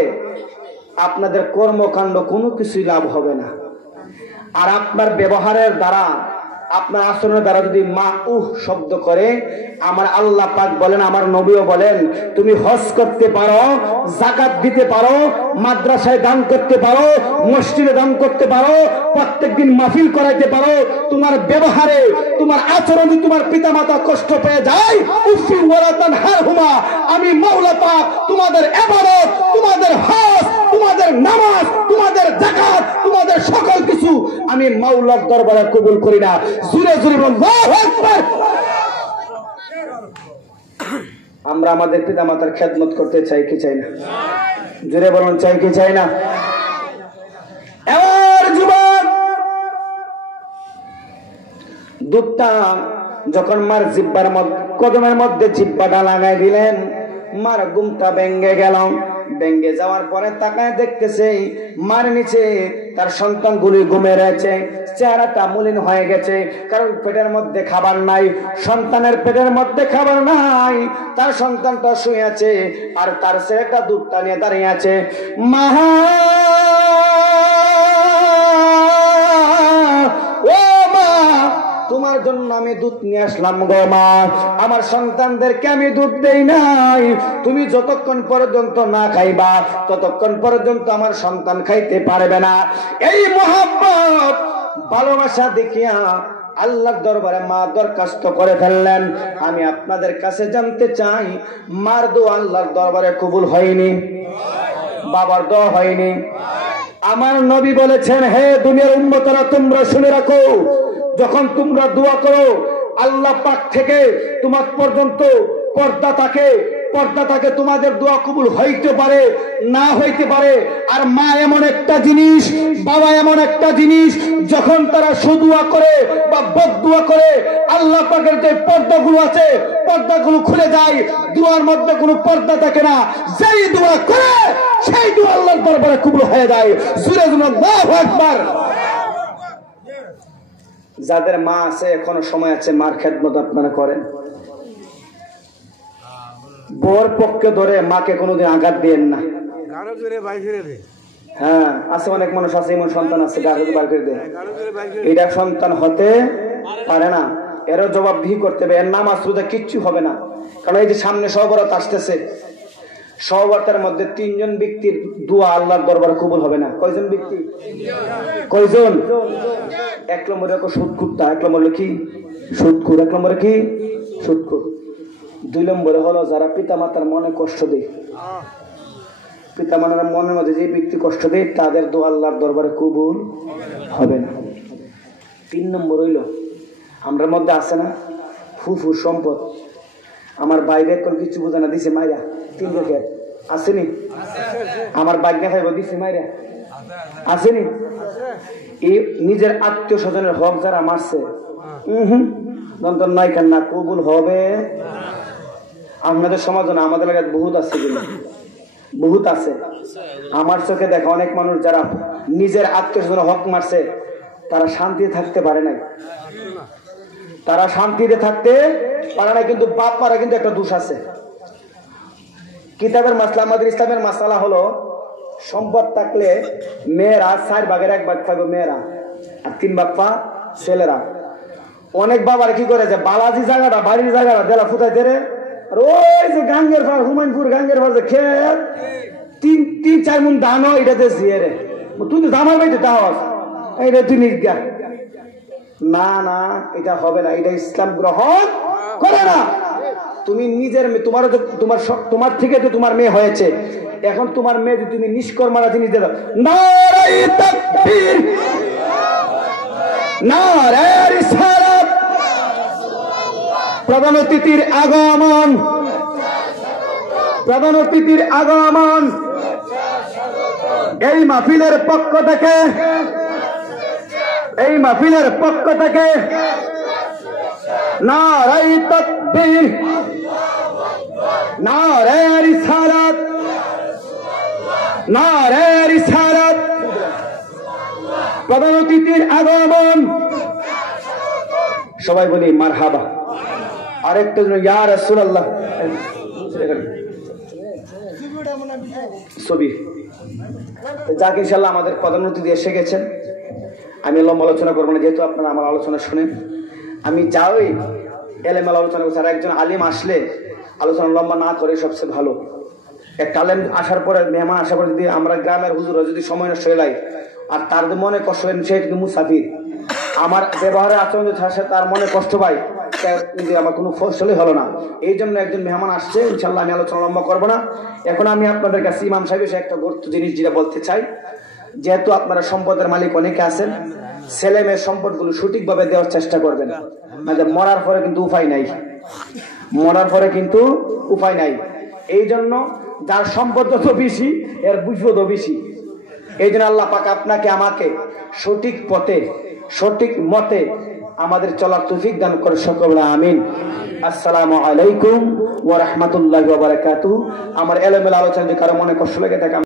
আপনাদের কর্মকাণ্ড কোনো কিছুই লাভ হবে না। আর আপনার ব্যবহারের দ্বারা, আপনার আচরণের দ্বারা যদি মা শব্দ করে, আমার আল্লাহ পাক বলেন, আমার নবীও বলেন, তুমি হজ করতে পারো, যাকাত দিতে পারো, মাদ্রাসায় দান করতে পারো, মসজিদে দান করতে পারো, প্রত্যেকদিন মাহফিল করাইতে পারো, তোমার ব্যবহারে, তোমার আচরণে তোমার পিতামাতা কষ্ট পেয়ে যায়, উফি ওয়ালা তানহারহুমা, আমি মাওলা পাক তোমাদের ইবাদত, তোমাদের হজ, তোমাদের নামাজ, তোমাদের যাকাত, তোমাদের সকল কিছু আমি মাওলার দরবারে কবুল করি না। জোরে জোরে আল্লাহু আকবার। আমরা আমাদের পিতামাতার খেদমত করতে চাই কি চাই না? জোরে বলুন, চাই কি চাই না? এবার যুবক দুধটা যখন মার জিহ্বার মধ্যে, কদমের মধ্যে জিহ্বাটা লাগাই দিলেন, মার ঘুমটা ভেঙে গেল। ভেঙে যাওয়ার পরে তাকায় দেখতেছে মার নিচে তার সন্তানগুলি ঘুমিয়ে রয়েছে। চেহারাটা মলিন হয়ে গেছে, কারণ পেটের মধ্যে খাবার নাই। সন্তানের পেটের মধ্যে খাবার নাই, তার সন্তানটা শুয়ে আছে, আর তার ছেলেটা দুধটা নিয়ে দাঁড়িয়ে আছে। মা, ও মা, তোমার জন্য আমি দুধ নিয়ে আসলাম গো মা, আমার সন্তানদেরকে আমি দুধ দেই নাই। তুমি যতক্ষণ পর্যন্ত না খাইবা ততক্ষণ পর্যন্ত আমার সন্তান খাইতে পারবে না। এই মহব্বত ভালোবাসা দেখিয়া আল্লাহর দরবারে মা দরখাস্ত করে ফেললেন, আমি আপনাদের কাছে জানতে চাই, মার দোয়া আল্লাহর দরবারে কবুল হয়নি, বাবার দোয়া হয়নি। আমার নবী বলেছেন, হে দুনিয়ার উম্মতরা, তোমরা শুনে রাখো, যখন তোমরা দোয়া করো আল্লাহ পাক থেকে তোমার পর্যন্ত পর্দা থাকে, তোমাদের দোয়া কবুল হইতে পারে, না হইতে পারে। আর মা এমন একটা জিনিস, বাবা এমন একটা জিনিস, যখন তারা সুদোয়া করে বা বদদোয়া করে, আল্লাহ পাকের যে পর্দাগুলো আছে পর্দাগুলো খুলে যায়, দোয়ার মধ্যে কোনো পর্দা থাকে না। যেই দোয়া করে সেই দোয়া আল্লাহর দরবারে কবুল হয়ে যায়। জোরে জোরে আল্লাহু আকবার। যাদের মা আছে এখনো সময় আছে, মার খেদমত আপনারা করেন। বর পক্ষে ধরে মাকে কোনোদিন আঘাত দিয়েন না। হ্যাঁ, আছে অনেক মানুষ আছে, এমন সন্তান আছে গাড়ি বার করে দেয়, এটা সন্তান হতে পারে না, এরও জবাবদিহি করতে হবে। এর নামাজ রোজা কিচ্ছু হবে না, কারণ এই যে সামনে সহবরাত আসতেছে, সহবরাতের মধ্যে 3 জন ব্যক্তির দোয়া আল্লাহর দরবারে কবুল হবে না। কয়জন ব্যক্তি? কয়জন? 1 নম্বরে সুদকুত্তা, 1 নম্বরে কি সুদকুর, 1 নম্বরে কি সুদকুর। 2 নম্বরে হলো যারা পিতা মাতার মনে কষ্ট দেয়, পিতা মাতার মনের মধ্যে যে ব্যক্তি কষ্ট দেয় তাদের দোয়া আল্লাহর দরবারে কবুল হবে না। 3 নম্বর হইল, আমরার মধ্যে আছে না ফুফু সম্পদ, আমার বাইরে কিছু বোঝা না, দিছে মাইরা 3 রেখেট আসেনি, আমার বাইক খাইব দিছে মাইরা আসেনি। এই নিজের আত্মীয় স্বজনের হক যারা মারছে, নাই কেন না কবুল হবে। আপনাদের সমাজ না, আমাদের এলাকায় বহুত আছে, বহুত আছে। আমার চোখে দেখা অনেক মানুষ যারা নিজের আত্মীয় স্বজনের হক মারছে, তারা শান্তিতে থাকতে পারে নাই, তারা শান্তিতে থাকতে পারে না। কিন্তু বাপ মারা কিন্তু একটা দোষ আছে। কিতাবের মাসলা, আমাদের ইসলামের মাসালা হলো, সম্পদ থাকলে মেয়েরা 4 ভাগের 1 ভাগ পাবে মেয়েরা, আর 3 ভাগ পা ছেলেরা। অনেক বাবার কি করে যে বালাজি জায়গাটা, বাড়ির জায়গাটা দেলা ফুটাই দেরে, আর ওই যে গাঙ্গের পার হুমায়ুনপুর গাঙ্গের পার যে খেত 3-4 মণ ধান এটাতে জিয়ে রে তুই তো জামার বাইতে দাওয়াস এটা তুই নির্গা না না এটা হবে না, এটা ইসলাম গ্রহণ করে না। তুমি নিজের মেয়ে তোমার থেকে তো তোমার মেয়ে হয়েছে, এখন তোমার মেয়ে যদি তুমি নিষ্কর্মারা জিনিস দেবে নারে তাকবীর নারে রিসালাত প্রধান অতিথির আগমন এই মাহফিলের পক্ষ থেকে নারে তাকবীর নারে রিসালাত নারে রিসালাত প্রধান অতিথির আগমন সবাই বলি মারহাবা। আরেকটা ইয়া রাসূলুল্লাহ ছবি যাকে ইনশাআল্লাহ আমাদের প্রধান অতিথি এসে গেছেন। আমি লম্বা আলোচনা করবো না, যেহেতু আপনারা আমার আলোচনা শুনেন। আমি যাই এলেমেল আলোচনা করছি, আর একজন আলিম আসলে আলোচনা লম্বা না করে সবচেয়ে ভালো। একটা আলেম আসার পরে মেহমান আসার পরে যদি আমরা গ্রামের হুজুরা যদি সময় নষ্ট হয়ে লাই আর তার মনে কষ্ট হয়, সে কিন্তু মুসাফির, আমার ব্যবহারের আচরণ তার মনে কষ্ট পাই, আমার কোনো ফসলই হলো না। এই জন্য একজন মেহমান আসছে, ইনশাল্লাহ আমি আলোচনা লম্বা করবো না। এখন আমি আপনাদের কাছে ইমাম সাহেব এসে একটা গুরুত্ব জিনিস যেটা বলতে চাই, যেহেতু আপনারা সম্পদের মালিক অনেকে আছেন, ছেলে মেয়ের সম্পদগুলো সঠিকভাবে দেওয়ার চেষ্টা করবেন, মানে মরার পরে কিন্তু উপায় নাই। এই জন্য যার সম্পদ যত বেশি এর বিপদও বেশি। এই জন্য আল্লাহ পাক আপনাকে আমাকে সঠিক পথে সঠিক মতে আমাদের চলার তৌফিক দান করে সকলে আমিন। আসসালামু আলাইকুম ওয়া রাহমাতুল্লাহি ওয়া বারাকাতুহু। আমার এলেমেল আলোচনা যদি কারো মনে কষ্ট লাগে থাকে